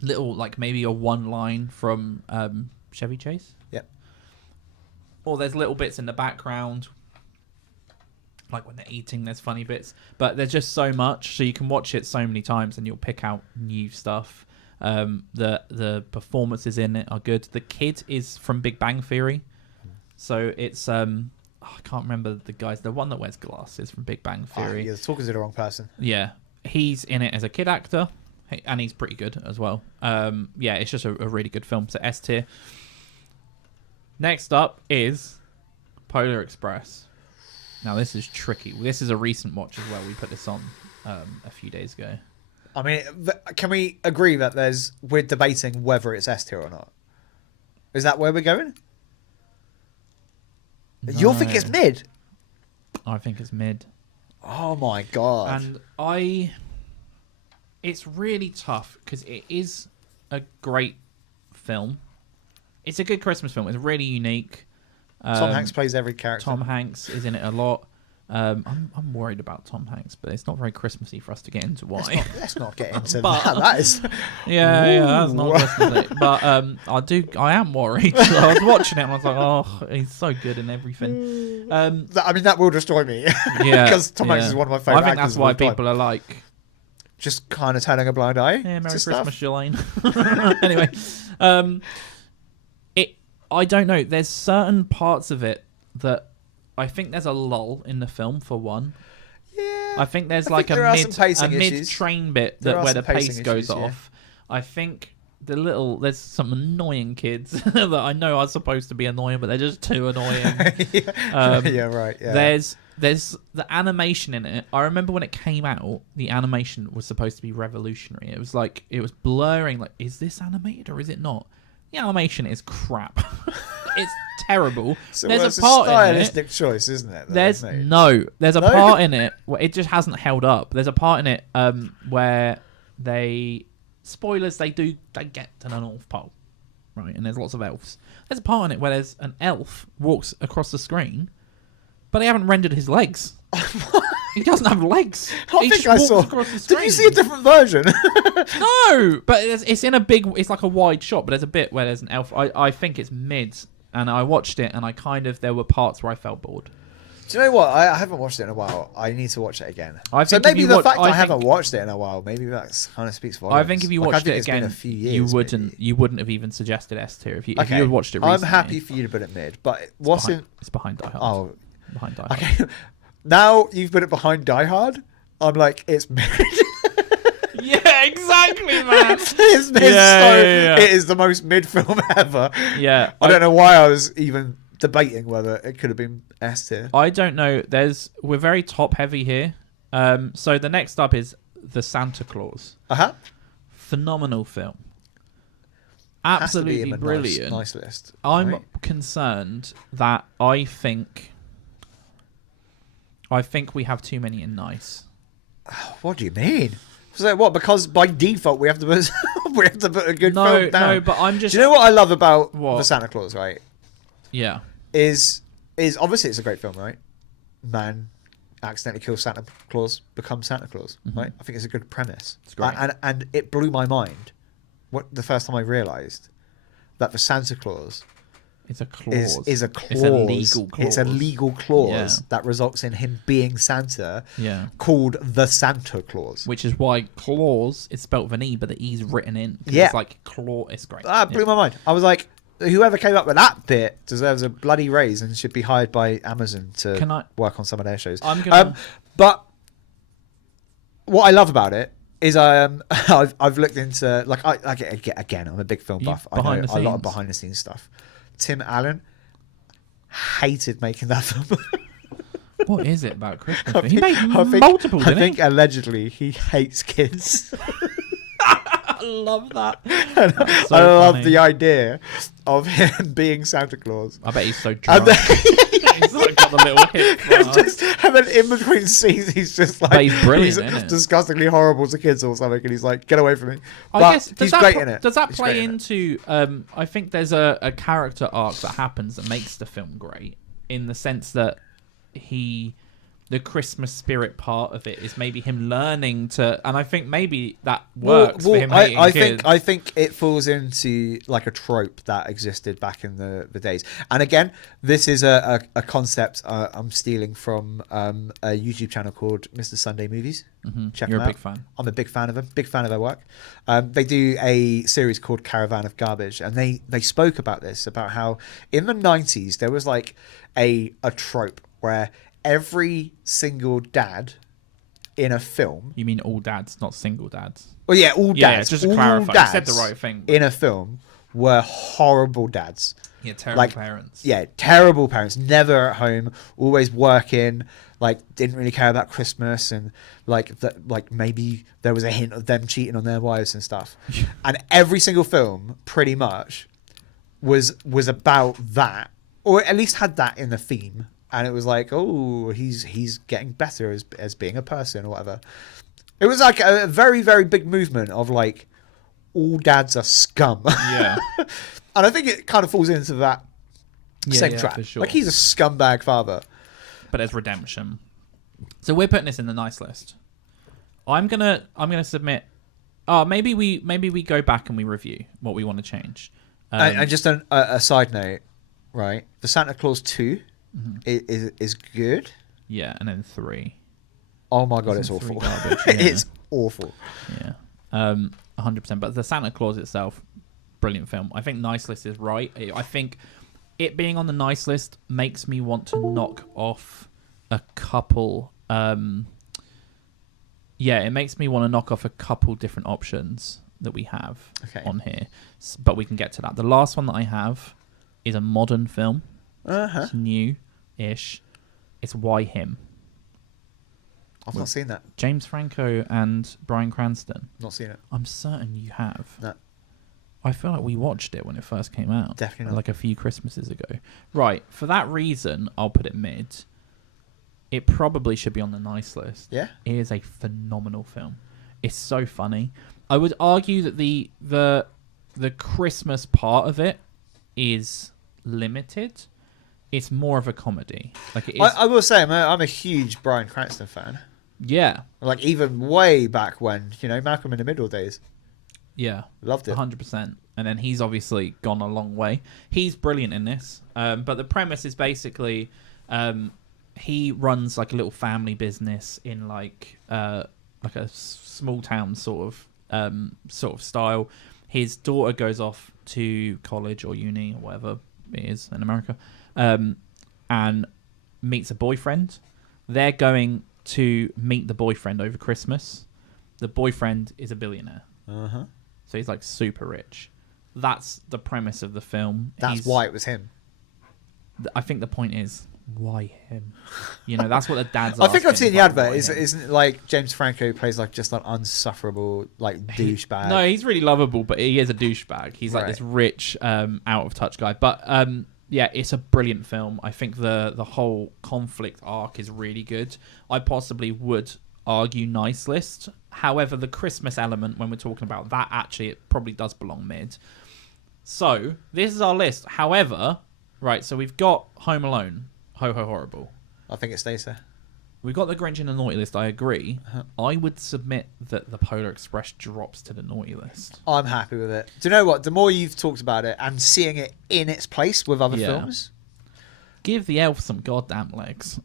like maybe a one line from Chevy Chase. Yep. Or there's little bits in the background, like when they're eating. There's funny bits, but there's just so much, so you can watch it so many times and you'll pick out new stuff. The performances in it are good. The kid is from Big Bang Theory, so it's I can't remember the guys. The one that wears glasses from Big Bang Theory. You're talking to the wrong person. Yeah, he's in it as a kid actor, and he's pretty good as well. Yeah, it's just a really good film. So S tier. Next up is Polar Express. Now this is tricky. This is a recent watch as well. We put this on a few days ago. I mean, can we agree that we're debating whether it's S tier or not? Is that where we're going? No. You think it's mid? I think it's mid. Oh my god! And it's really tough because it is a great film. It's a good Christmas film. It's really unique. Tom Hanks plays every character. Tom Hanks is in it a lot. I'm worried about Tom Hanks, but it's not very Christmassy for us to get into why. Let's not get into that. That is... Yeah, that's not Christmassy. But I am worried. So I was watching it and I was like, oh, he's so good in everything. I mean, that will destroy me. Yeah. Because Tom Hanks is one of my favourite actors. I think that's why people are like... Just kind of turning a blind eye. Yeah, Merry Christmas, Jolene. Anyway, I don't know. There's certain parts of it that I think there's a lull in the film for one. Yeah. I think there's like a mid train bit where the pace goes off. Yeah. I think there's some annoying kids that I know are supposed to be annoying, but they're just too annoying. Yeah, right. Yeah. There's the animation in it. I remember when it came out, the animation was supposed to be revolutionary. It was like it was blurring. Like, is this animated or is it not? The animation is crap. It's terrible. So there's a part stylistic choice, isn't it? There's a part in it where it just hasn't held up. There's a part in it where they get to the North Pole, right? And there's lots of elves. There's a part in it where there's an elf walks across the screen, but they haven't rendered his legs. He doesn't have legs. I think I saw. Did you see a different version? No, but it's in a big. It's like a wide shot, but there's a bit where there's an elf. I think it's mid, and I watched it, and there were parts where I felt bored. Do you know what? I haven't watched it in a while. I need to watch it again. So maybe the fact I haven't watched it in a while, maybe that kind of speaks volumes. I think if you watched it again, a few years, you wouldn't have even suggested S tier if you had watched it recently. I'm happy for you to put it mid, but it's behind Die Hard. Oh, behind Die Hard. Okay. Now you've put it behind Die Hard. I'm like, it's mid. Yeah, exactly, man. It is the most mid film ever. Yeah, I don't know why I was even debating whether it could have been S tier. I don't know. We're very top heavy here. So the next up is The Santa Claus. Phenomenal film. Absolutely brilliant. Nice list. I'm concerned that I think we have too many in nice. What do you mean? So what? Because by default we have to put a good film down. No, but I'm just. Do you know what I love about The Santa Claus? Right? Yeah. Is obviously it's a great film, right? Man accidentally kills Santa Claus, becomes Santa Claus, right? I think it's a good premise. It's great. And it blew my mind the first time I realised that the Santa Claus is a clause. Is a clause. It's a legal clause. It's a legal clause that results in him being Santa. Yeah. Called the Santa Claus. Which is why clause is spelt with an E, but the E's written in. Yeah. It's like claw. It's great. That blew my mind. I was like, whoever came up with that bit deserves a bloody raise and should be hired by Amazon to work on some of their shows. But what I love about it is I've looked into again I'm a big film buff. I know a lot of behind the scenes stuff. Tim Allen hated making that film. What is it about Christmas? He made multiple. I think allegedly he hates kids. I love that. I love the idea of him being Santa Claus. I bet he's so drunk. He's like got the little hip. And then in between scenes, he's just like, he's brilliant, isn't it? Disgustingly horrible to kids or something, and he's like, get away from me. I guess he's great in it. Does that play into? I think there's a character arc that happens that makes the film great, in the sense that the Christmas spirit part of it is maybe him learning to, and I think maybe that works for him hating kids. I think it falls into like a trope that existed back in the days. And again, this is a concept I'm stealing from a YouTube channel called Mr. Sunday Movies. Check You're them out. a big fan. I'm a big fan of them. Big fan of their work. They do a series called Caravan of Garbage, and they spoke about this, about how in the 90s there was like a trope where every single dad in a film. You mean all dads, not single dads? Well, yeah, all dads. Yeah, just to clarify, you said the right thing. In a film were horrible dads. Yeah, terrible parents. Yeah, terrible parents. Never at home, always working. Like, didn't really care about Christmas, and like maybe there was a hint of them cheating on their wives and stuff. And every single film, pretty much, was about that, or at least had that in the theme. And it was like, oh, he's getting better as being a person or whatever. It was like a very, very big movement of like, all dads are scum. Yeah. And I think it kind of falls into that same trap. For sure. Like, he's a scumbag father. But there's redemption. So we're putting this in the nice list. I'm gonna submit. Oh, maybe we go back and we review what we want to change. And just a side note, right? The Santa Claus 2 is good. Yeah, and then 3. Oh my god, it's awful. Garbage, It's awful. Yeah, 100%. But the Santa Claus itself, brilliant film. I think nice list is right. I think it being on the nice list makes me want to knock off a couple. It makes me want to knock off a couple different options that we have on here. But we can get to that. The last one that I have is a modern film. It's new-ish. It's Why Him. I've not seen that. James Franco and Bryan Cranston. Not seen it. I'm certain you have. No. I feel like we watched it when it first came out. Definitely not. Like a few Christmases ago. Right. For that reason, I'll put it mid. It probably should be on the nice list. Yeah? It is a phenomenal film. It's so funny. I would argue that the Christmas part of it is limited. It's more of a comedy. Like it is. I will say, I'm a huge Bryan Cranston fan. Yeah. Like, even way back when, Malcolm in the Middle days. Yeah. Loved it. 100%. And then he's obviously gone a long way. He's brilliant in this. But the premise is basically he runs like a little family business in like a small town sort of style. His daughter goes off to college or uni or whatever it is in America, and meets a boyfriend. They're going to meet the boyfriend over Christmas. The boyfriend is a billionaire. Uh-huh. So he's like super rich. That's the premise of the film. That's why it was him. I think the point is, why him? You know, that's what the dad's I think I've asking, seen the like, advert. why him? Isn't it like James Franco plays like just an unsufferable like douchebag? No, he's really lovable, but he is a douchebag. He's like Right. this rich, out of touch guy. But yeah, it's a brilliant film. I think the whole conflict arc is really good. I possibly would argue nice list. However, the Christmas element, when we're talking about that, actually, it probably does belong mid. So this is our list. However, right, so we've got Home Alone, Ho Ho Horrible. I think it stays there. We've got the Grinch in the naughty list. I agree. Uh-huh. I would submit that the Polar Express drops to the naughty list. I'm happy with it. Do you know what? The more you've talked about it and seeing it in its place with other Yeah. films, Give the elf some goddamn legs.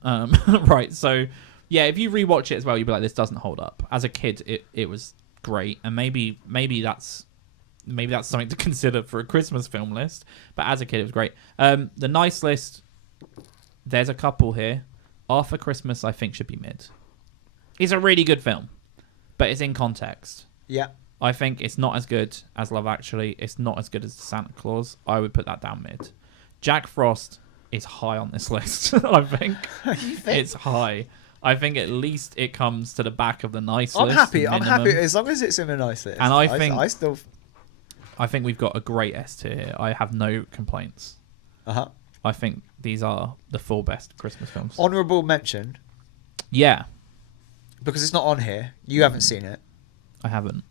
Right, so yeah, if you rewatch it as well, you'll be like, this doesn't hold up. As a kid, it was great, and maybe that's something to consider for a Christmas film list. But as a kid, it was great. The nice list, there's a couple here. Arthur Christmas, I think, should be mid. It's a really good film, but it's in context. yeah. I think it's not as good as Love Actually. It's not as good as Santa Claus. I would put that down mid. Jack Frost is high on this list, I think. You think? It's high. I think at least it comes to the back of the nice I'm list. happy. I'm minimum. happy as long as it's in a nice list. And I think- I still. I think we've got a great S tier here. I have no complaints. Uh-huh. I think these are the 4 best Christmas films. Honourable mention, Yeah, because it's not on here. You haven't seen it, I haven't.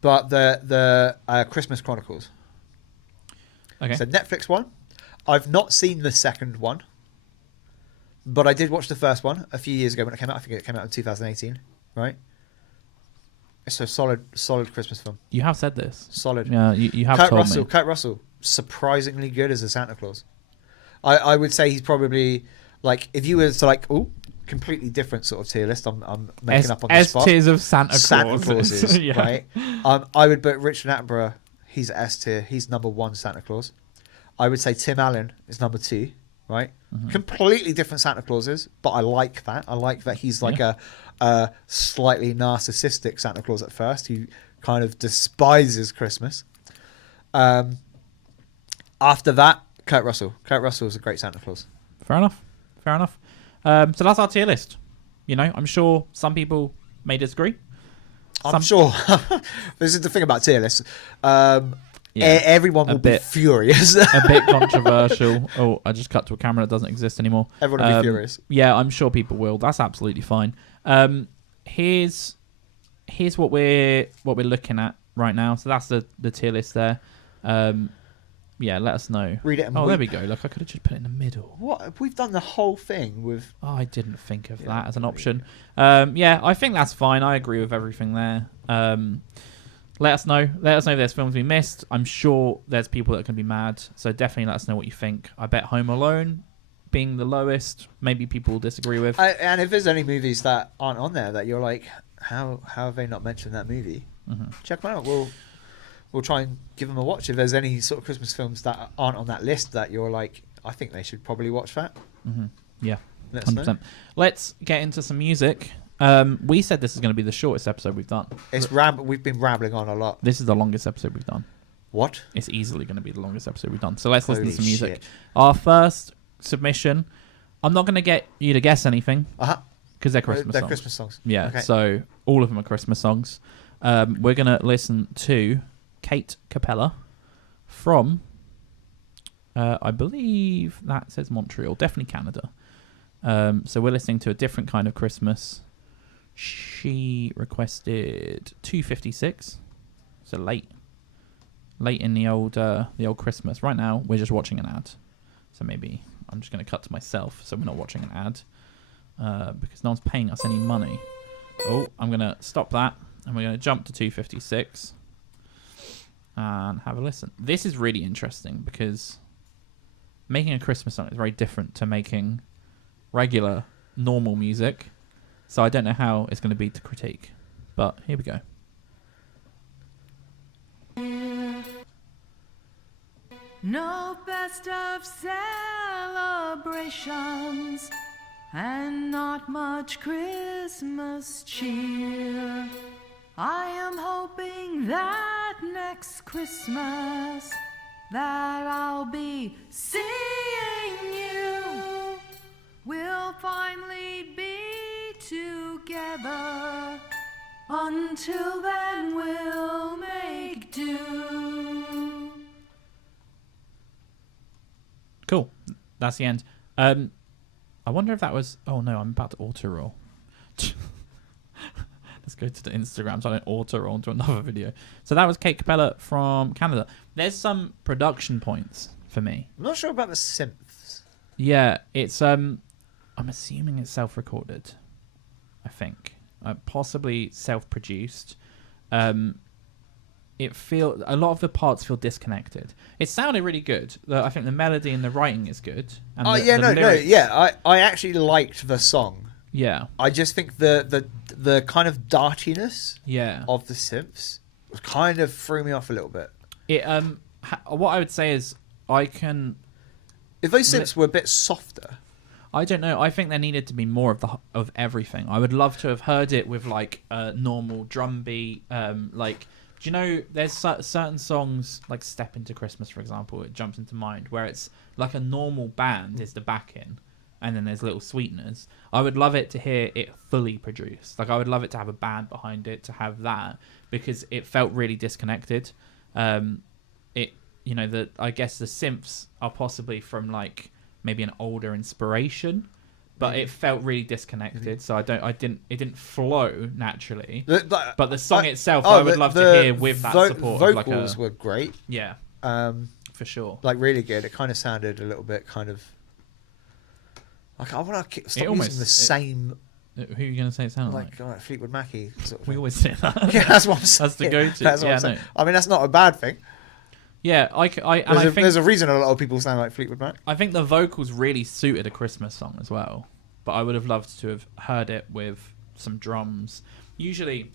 but the Christmas Chronicles. Okay. So Netflix one. I've not seen the second one, but I did watch the first one a few years ago when it came out. I think it came out in 2018, right? It's a solid Christmas film. You have said this. Solid. Yeah, you have Kurt told Russell. me. Kurt Russell, surprisingly good as a Santa Claus. I would say he's probably like, if you were to like, completely different sort of tier list. I'm making up on the spot. S tiers of Santa Claus. Clauses, Yeah. right? I would put Richard Attenborough. He's S tier. He's number 1 Santa Claus. I would say Tim Allen is number 2, right? Mm-hmm. Completely different Santa Clauses, but I like that. I like that he's like a slightly narcissistic Santa Claus at first, who kind of despises Christmas. After that, Kurt Russell. Kurt Russell is a great Santa Claus. Fair enough. So that's our tier list. You know, I'm sure some people may disagree. I'm sure. This is the thing about tier lists. Yeah, Everyone will be furious. A bit controversial. Oh, I just cut to a camera that doesn't exist anymore. Everyone will be furious. Yeah, I'm sure people will. That's absolutely fine. Here's what we're looking at right now. So that's the tier list there. Yeah, let us know. Read it. And there we go. Look, I could have just put it in the middle. What? We've done the whole thing with. Oh, I didn't think of that as an option. Yeah, I think that's fine. I agree with everything there. Let us know. Let us know if there's films we missed. I'm sure there's people that can be mad. So definitely let us know what you think. I bet Home Alone being the lowest, maybe people will disagree with. And if there's any movies that aren't on there that you're like, how have they not mentioned that movie? Mm-hmm. Check them out. We'll try and give them a watch. If there's any sort of Christmas films that aren't on that list that you're like, I think they should probably watch that. Mm-hmm. Yeah, Let us know. 100%. Let's get into some music. We said this is going to be the shortest episode we've done. We've been rambling on a lot. This is the longest episode we've done. What? It's easily going to be the longest episode we've done. So let's listen to Holy some music. shit. Our first submission. I'm not going to get you to guess anything because they're Christmas They're songs. Christmas songs. Yeah, Okay. so all of them are Christmas songs. We're going to listen to Kate Capella from, I believe that says Montreal, definitely Canada. So we're listening to a different kind of Christmas. She requested 2:56, so late in the old Christmas. Right now, we're just watching an ad, so maybe I'm just going to cut to myself, so we're not watching an ad because no one's paying us any money. Oh, I'm going to stop that, and we're going to jump to 2:56 and have a listen. This is really interesting because making a Christmas song is very different to making regular, normal music. So I don't know how it's going to be to critique. But here we go. No best of celebrations and not much Christmas cheer. I am hoping that next Christmas that I'll be seeing you. We'll finally be together. Until then, we'll make do. Cool. That's the end. I wonder if that was... Oh, no, I'm about to auto-roll. Let's go to the Instagram so I don't auto-roll into another video. So that was Kate Capella from Canada. There's some production points for me. I'm not sure about the synths. Yeah, it's... I'm assuming it's self-recorded. I think. Possibly self-produced. It feel a lot of the parts feel disconnected. It sounded really good. I think the melody and the writing is good. And I actually liked the song. Yeah. I just think the kind of dartiness of the synths kind of threw me off a little bit. It what I would say is if those synths were a bit softer. I don't know. I think there needed to be more of everything. I would love to have heard it with like a normal drum beat. Do you know there's certain songs like "Step Into Christmas," for example. It jumps into mind where it's like a normal band is the backing, and then there's little sweeteners. I would love it to hear it fully produced. Like I would love it to have a band behind it, to have that, because it felt really disconnected. I guess the synths are possibly from like maybe an older inspiration, but it felt really disconnected. So it didn't flow naturally. But the song itself, I would love to hear with that support. Vocals were great. Yeah, for sure. Like really good. It kind of sounded a little bit kind of like I want to stop using the same. Who are you going to say it sounded like Fleetwood Mackie sort of we thing. always say that. Yeah, that's what I'm saying. That's the go-to. That's what I'm saying. I mean, that's not a bad thing. Yeah, I think there's a reason a lot of people sound like Fleetwood Mac. I think the vocals really suited a Christmas song as well. But I would have loved to have heard it with some drums. Usually,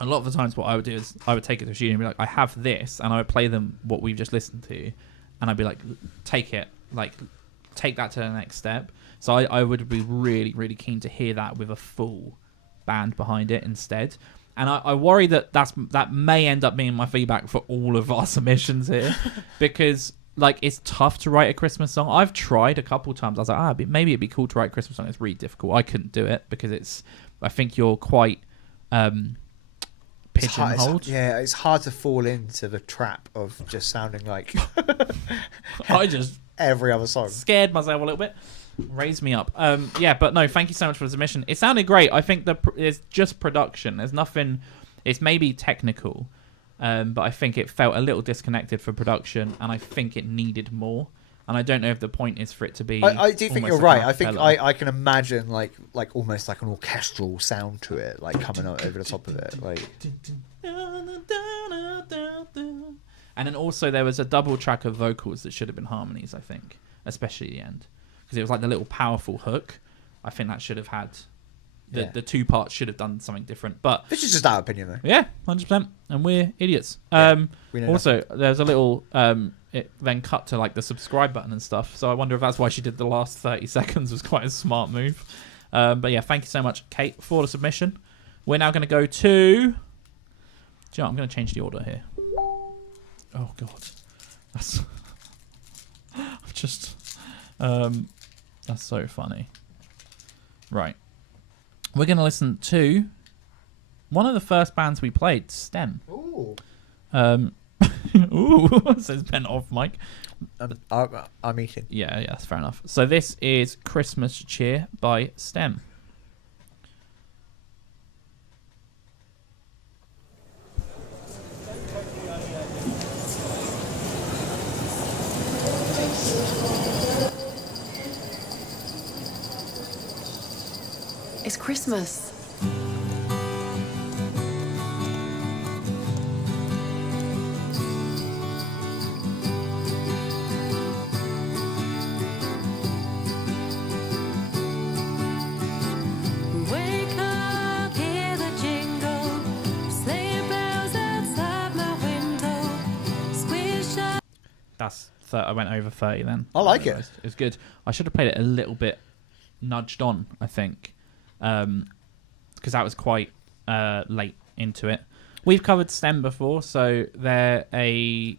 a lot of the times what I would do is I would take it to the studio and be like, I have this, and I would play them what we've just listened to, and I'd be like, take that to the next step. So I would be really, really keen to hear that with a full band behind it instead. And I worry that may end up being my feedback for all of our submissions here, because like it's tough to write a Christmas song. I've tried a couple times. I was like, maybe it'd be cool to write a Christmas song. It's really difficult. I couldn't do it because I think you're quite pigeonholed. It's hard to fall into the trap of just sounding like I just every other song. Scared myself a little bit. Raise me up. But no, thank you so much for the submission. It sounded great. I think it's just production. There's nothing. It's maybe technical, but I think it felt a little disconnected for production, and I think it needed more. And I don't know if the point is for it to be. I do think you're right. I think I can imagine like almost like an orchestral sound to it, like coming out over the top of it, like. And then also there was a double track of vocals that should have been harmonies. I think, especially the end. Because it was like the little powerful hook. I think that should have had the two parts should have done something different. But this is just our opinion, though. Yeah, 100%, and we're idiots. Also, there's a little it then cut to like the subscribe button and stuff. So I wonder if that's why she did the last 30 seconds. Was quite a smart move. But yeah, thank you so much, Kate, for the submission. We're now going to go to. Do you know, I'm going to change the order here. Oh god, that's. I've just. That's so funny. Right. We're going to listen to one of the first bands we played, STEM. Ooh. Ooh, says Ben off mic. I'm eating. Yeah, that's fair enough. So this is Christmas Cheer by STEM. It's Christmas. Wake up, hear the jingle, sleigh bells outside my window, squish up. I went over 30 then. I like it. It was good. I should have played it a little bit nudged on, I think. Because that was quite late into it. We've covered STEM before, so they're a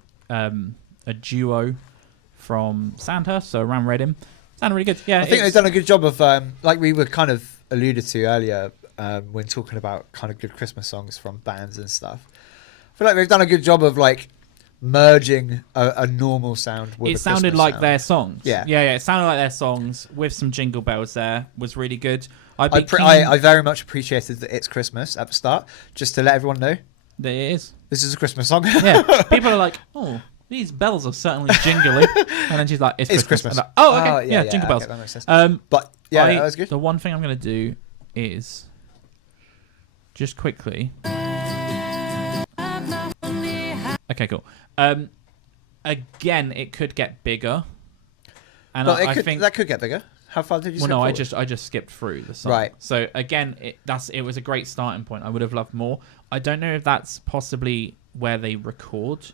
duo from Sandhurst, so around Reading. Sounded really good. Yeah, I think they've done a good job of, like we were kind of alluded to earlier when talking about kind of good Christmas songs from bands and stuff. I feel like they've done a good job of like merging a normal sound with it a sounded Christmas like sound. their songs. Yeah. yeah. It sounded like their songs with some jingle bells. There was really good. I very much appreciated that it's Christmas at the start, just to let everyone know It is. this is a Christmas song. Yeah. People are like, oh, these bells are certainly jingly, and then she's like, it's Christmas. Christmas. I'm like, oh, okay, yeah, jingle bells. Okay, that makes sense. But yeah, that was good. The one thing I'm going to do is just quickly. Okay, cool. Again, it could get bigger, and But I think that could get bigger. How far did you? Well, skip no, forward? I just skipped through the song. Right. So again, it was a great starting point. I would have loved more. I don't know if that's possibly where they record,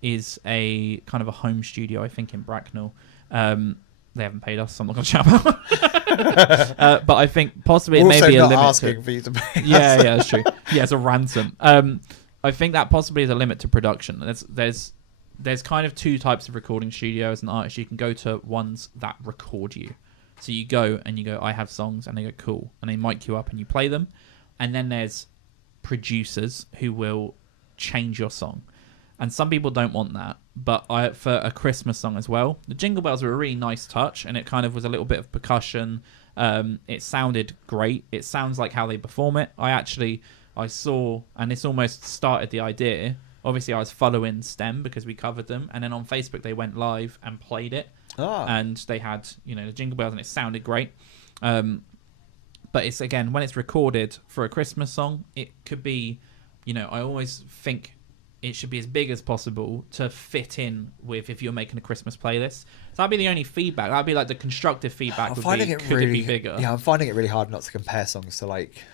is a kind of a home studio. I think in Bracknell. They haven't paid us, so I'm not going to shout about. But I think possibly it also may be a not limit. asking for you to pay. Yeah, that's true. Yeah, it's a ransom. I think that possibly is a limit to production. There's kind of two types of recording studio as an artist. You can go to ones that record you. So you go and you go, I have songs, and they go, cool. And they mic you up and you play them. And then there's producers who will change your song. And some people don't want that. But for a Christmas song as well, the jingle bells were a really nice touch, and it kind of was a little bit of percussion. It sounded great. It sounds like how they perform it. I saw, and this almost started the idea. Obviously, I was following STEM because we covered them. And then on Facebook, they went live and played it. Oh. And they had, the jingle bells, and it sounded great. But it's, again, when it's recorded for a Christmas song, it could be, I always think it should be as big as possible to fit in with if you're making a Christmas playlist. So that'd be the only feedback. That'd be like the constructive feedback would be, could it be bigger? Yeah, I'm finding it really hard not to compare songs to like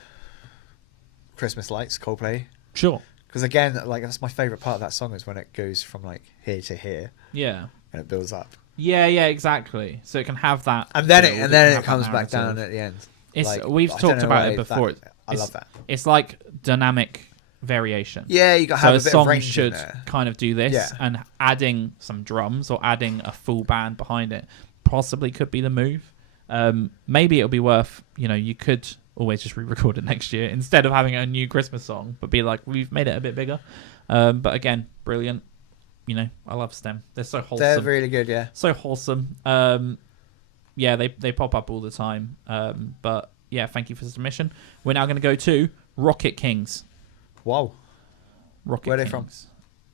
Christmas Lights, Coldplay. Sure. Because again, like that's my favourite part of that song is when it goes from like here to here. Yeah. And it builds up. Yeah, exactly. So it can have that. And then build, it can have comes that back down narrative. at the end. It's Like, we've I don't talked know about why it before. I love that. It's like dynamic variation. Yeah, you got to So have a a bit of song range in should there. kind of do this, Yeah. and adding some drums or adding a full band behind it possibly could be the move. Maybe it'll be worth, you could always just re-record it next year instead of having a new Christmas song, but be like, we've made it a bit bigger. But again, brilliant. I love STEM. They're so wholesome. They're really good, yeah. So wholesome. Yeah, they pop up all the time. But yeah, thank you for the submission. We're now going to go to Rocket Kings. Wow. Rocket Where are they Kings.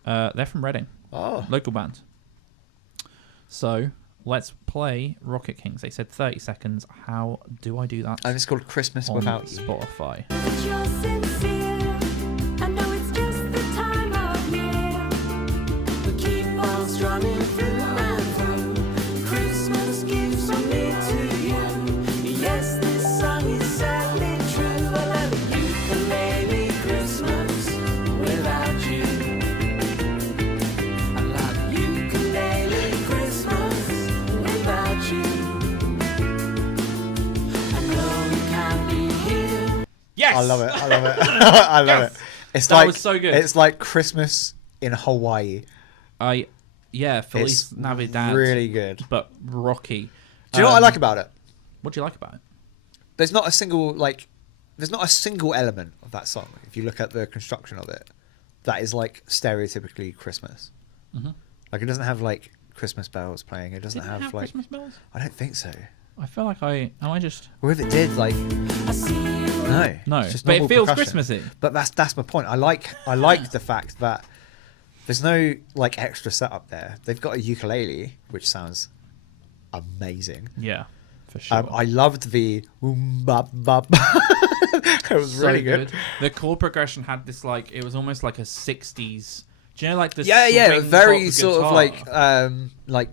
They're from Reading. Oh. Local band. So let's play Rocket Kings. They said 30 seconds. How do I do that? And it's called Christmas on Without You. Spotify. But you're sincere. I know it's just the time of year. We keep on strumming through and through. Christmas gifts from me to you. Yes, this song is sadly true. I love you, ukulele Christmas without you. I love you, ukulele Christmas without you. I know you can't be here. Yes! I love it. I love Yes! it. It's That like was so good. It's like Christmas in Hawaii. Feliz It's Navidad. really good. But rocky. Do you know what I like about it? What do you like about it? There's not a single element of that song. If you look at the construction of it, that is like stereotypically Christmas. Mhm. Like it doesn't have like Christmas bells playing. It doesn't Did it have like. Christmas bells? I don't think so. I feel like am I just... Or if it did, like I see you. no, No, it's just but it normal feels percussion. Christmassy. But that's my point. I like the fact that there's no like extra setup there. They've got a ukulele, which sounds amazing. Yeah, for sure. I loved the bop bop. It was So really good. The chord progression had this it was almost like a 60s. Do you know the Yeah, swing very pop sort of guitar? like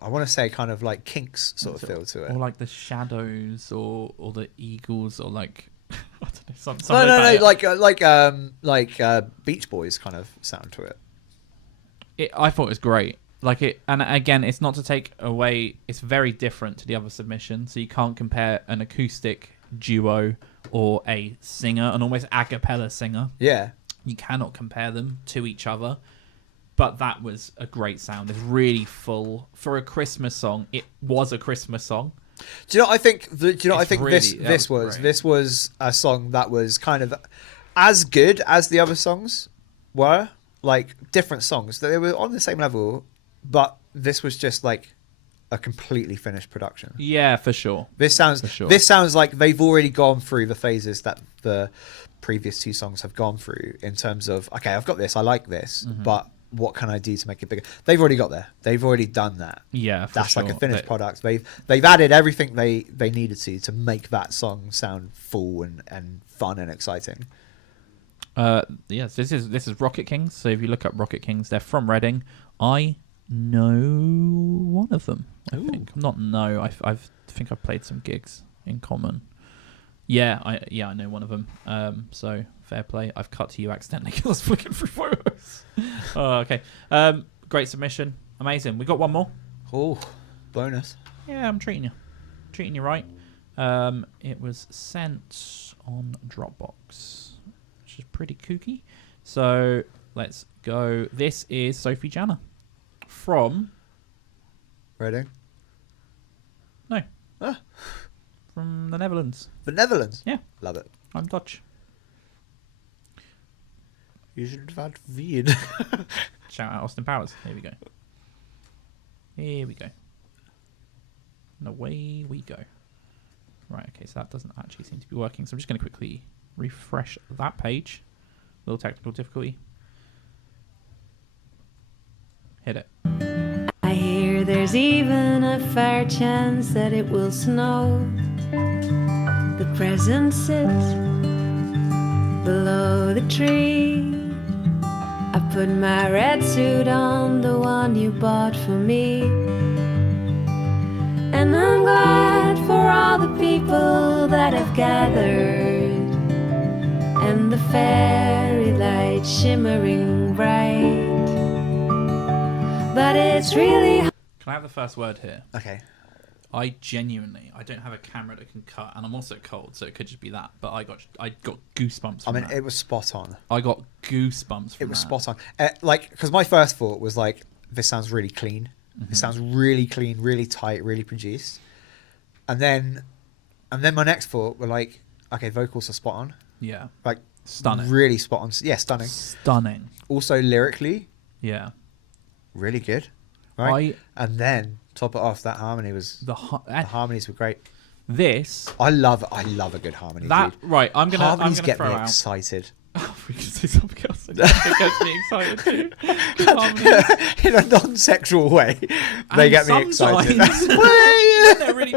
I want to say kind of like Kinks sort of feel to it. Or like the Shadows or the Eagles or I don't know, something No, like that. like Beach Boys kind of sound to it. I thought it was great. And again, it's not to take away. It's very different to the other submission, so you can't compare an acoustic duo or a singer, an almost a cappella singer. Yeah. You cannot compare them to each other. But that was a great sound. It's really full. For a Christmas song, it was a Christmas song. Do you know what I think? This This was a song that was kind of as good as the other songs were. Like different songs, they were on the same level, but this was just like a completely finished production. Yeah, for sure. This sounds like they've already gone through the phases that the previous two songs have gone through in terms of, okay, I've got this, I like this, but what can I do to make it bigger? They've already got there. They've already done that. Yeah, that's like a finished product. They've added everything they needed to make that song sound full and fun and exciting. Yes, this is Rocket Kings. So if you look up Rocket Kings, they're from Reading. I know one of them. I think I think I've played some gigs in common. I know one of them. So fair play. I've cut to you accidentally because I was flicking through photos. Okay. Great submission. Amazing. We got one more. Oh, bonus. Yeah, I'm treating you right. It was sent on Dropbox, which is pretty kooky. So let's go. This is Sophie Janna from Reading. No. From the Netherlands. The Netherlands? Yeah. Love it. I'm Dutch. You should have had Vied. Shout out Austin Powers. Here we go. And away we go. Right, okay, so that doesn't actually seem to be working. So I'm just going to quickly refresh that page. A little technical difficulty. Hit it. I hear there's even a fair chance that it will snow. The present sits below the tree. I put my red suit on, the one you bought for me. And I'm glad for all the people that have gathered, and the fairy light shimmering bright. But it's really Can I have the first word here? Okay. I don't have a camera that can cut, and I'm also cold, so it could just be that. But I got goosebumps from that. It was spot on. I got goosebumps from It was that. spot on. Because my first thought was like, this sounds really clean. It sounds really clean, really tight, really produced. And then my next thought were like, okay, vocals are spot on. Yeah. Like Stunning. Really spot on. Yeah, stunning. Stunning. Also lyrically, Yeah. really good. Right. And then top it off, that harmony was the harmonies were great. This I love a good harmony. that dude. right. I'm gonna get throw me out. excited. Oh, we can say something else. It gets me excited too. Good harmonies. In a non-sexual way, they get me excited. They're really.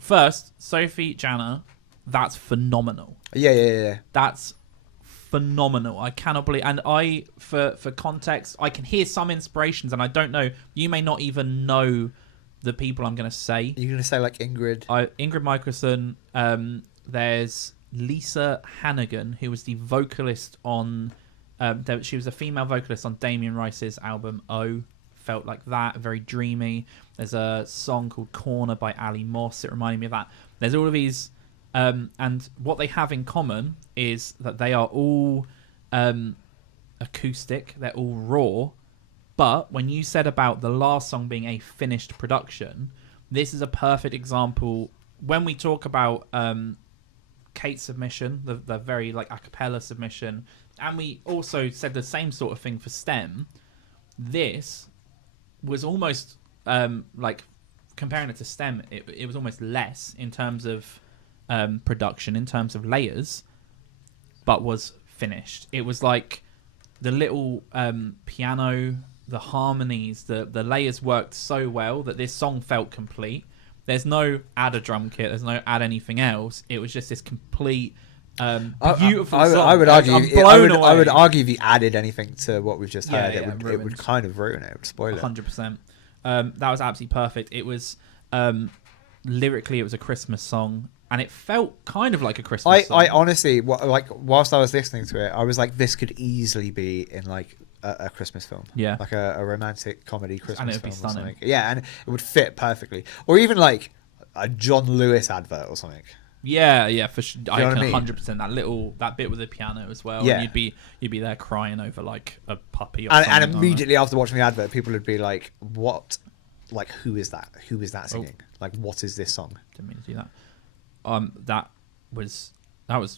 First, Sophie Janna, that's phenomenal. Yeah. That's phenomenal. I cannot believe. And for context, I can hear some inspirations, and I don't know. You may not even know the people I'm going to say. You're going to say like Ingrid. Ingrid Michaelson. There's Lisa Hannigan, who was the vocalist on. She was a female vocalist on Damien Rice's album O. Felt like that, very dreamy. There's a song called Corner by Ali Moss. It reminded me of that. There's all of these, and what they have in common is that they are all acoustic. They're all raw. But when you said about the last song being a finished production, this is a perfect example. When we talk about Kate's submission, the very like a cappella submission, and we also said the same sort of thing for STEM, this was almost like comparing it to STEM, it was almost less in terms of production, in terms of layers, but was finished. It was like the little piano, the harmonies, the layers worked so well that this song felt complete. There's no add a drum kit, there's no add anything else. It was just this complete beautiful song. I would argue. I would argue if you added anything to what we've just heard, it would kind of ruin it. It would spoil it. 100%. That was absolutely perfect. It was lyrically, it was a Christmas song, and it felt kind of like a Christmas song. I honestly, whilst I was listening to it, I was like, this could easily be in like a Christmas film. Yeah. Like a romantic comedy Christmas it would be film or stunning. something. Yeah, and it would fit perfectly. Or even like a John Lewis advert or something. Yeah, for sure. I know what can I mean? 100% that bit with the piano as well. Yeah. And you'd be there crying over like a puppy or And something. immediately after watching the advert, people would be like, "What? Like, who is that? Who is Oh. that singing? Like, what is this song?" Didn't mean to do that. That was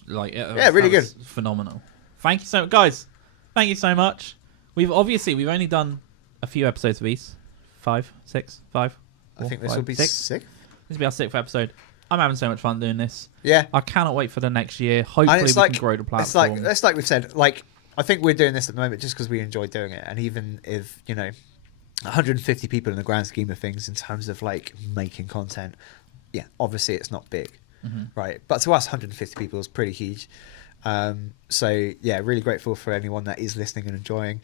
like really that was phenomenal. Thank you so guys. Thank you so much. We've only done a few episodes of these. 5, 6, 5. I think this will be 6. sick. This will be our 6th episode. I'm having so much fun doing this. Yeah. I cannot wait for the next year. Hopefully we can grow the platform. It's like we've said. Like, I think we're doing this at the moment just because we enjoy doing it, and even if 150 people in the grand scheme of things in terms of like making content, yeah, obviously it's not big, right? But to us, 150 people is pretty huge. So yeah, really grateful for anyone that is listening and enjoying.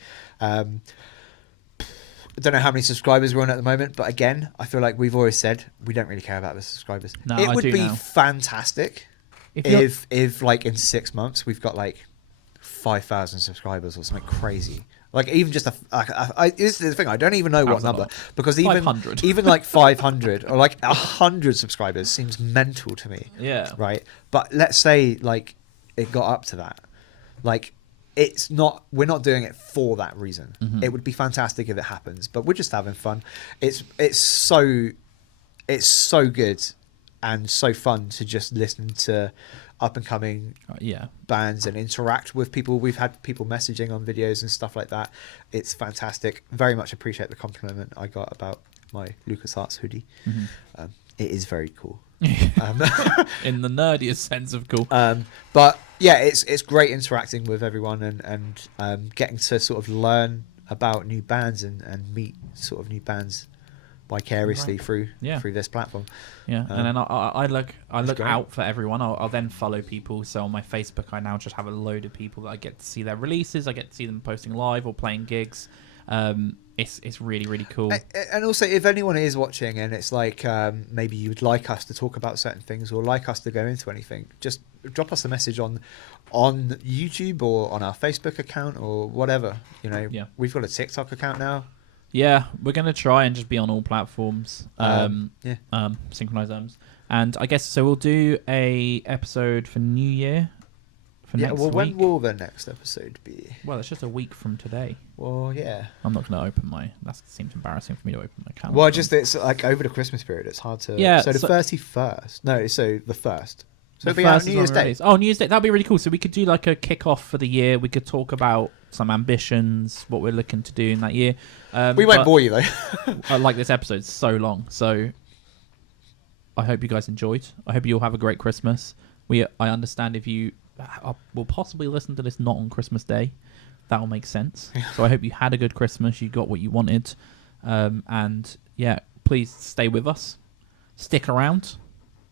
I don't know how many subscribers we're on at the moment, but again, I feel like we've always said we don't really care about the subscribers. No, it I would do be now. fantastic If if like in 6 months we've got like 5,000 subscribers or something crazy. Like even just this is the thing. I don't even know what Sounds a number lot. because even 500. even like 500 or like 100 subscribers seems mental to me. Yeah. Right. But let's say like it got up to that, like. We're not doing it for that reason. It would be fantastic if it happens, but we're just having fun. It's so good and so fun to just listen to up and coming bands and interact with people. We've had people messaging on videos and stuff like that. It's fantastic. Very much appreciate the compliment I got about my LucasArts hoodie. It is very cool. in the nerdiest sense of cool. But yeah, it's great interacting with everyone and getting to sort of learn about new bands and meet sort of new bands vicariously through this platform. Yeah, and then I look great. out for everyone. I'll then follow people. So on my Facebook, I now just have a load of people that I get to see their releases. I get to see them posting live or playing gigs. It's really, really cool. And also, if anyone is watching and it's like maybe you would like us to talk about certain things or like us to go into anything, just drop us a message on YouTube or on our Facebook account or whatever. We've got a TikTok account now. Yeah, we're gonna try and just be on all platforms. Synchronized arms. And I guess so. We'll do a episode for New Year. Next week. When will the next episode be? Well, it's just a week from today. Well, yeah. I'm not going to open that seems embarrassing for me to open my calendar. Well, it's like over the Christmas period. It's hard to. Yeah. So the 31st. No, so the 1st. So it'll be first out is New Year's when Day. release. Oh, New Year's Day. That'd be really cool. So we could do like a kick-off for the year. We could talk about some ambitions, what we're looking to do in that year. We won't bore you though. I like this episode so long. So I hope you guys enjoyed. I hope you all have a great Christmas. I understand if you will possibly listen to this not on Christmas Day. That will make sense. So I hope you had a good Christmas. You got what you wanted. And yeah, please stay with us. Stick around.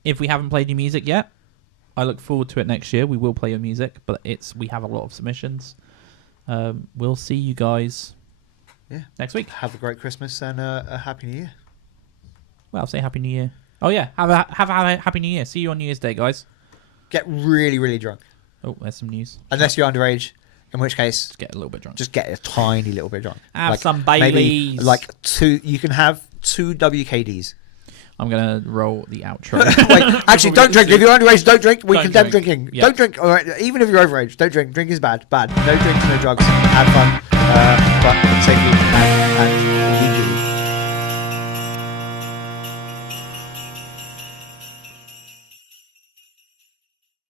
If we haven't played your music yet, I look forward to it next year. We will play your music, but we have a lot of submissions. We'll see you guys next week. Have a great Christmas and a Happy New Year. Well, say Happy New Year. Oh yeah, have a Happy New Year. See you on New Year's Day, guys. Get really, really drunk. Oh, there's some news. Unless you're underage, in which case... Just get a little bit drunk. Just get a tiny little bit drunk. Have some Baileys. Maybe like you can have 2 WKDs. I'm going to roll the outro. Wait, actually, don't drink. If you're underage, don't drink. We condemn drinking. Yeah. Don't drink. All right, even if you're overage, don't drink. Drink is bad. Bad. No drinks, no drugs. Have fun. But safely and legally.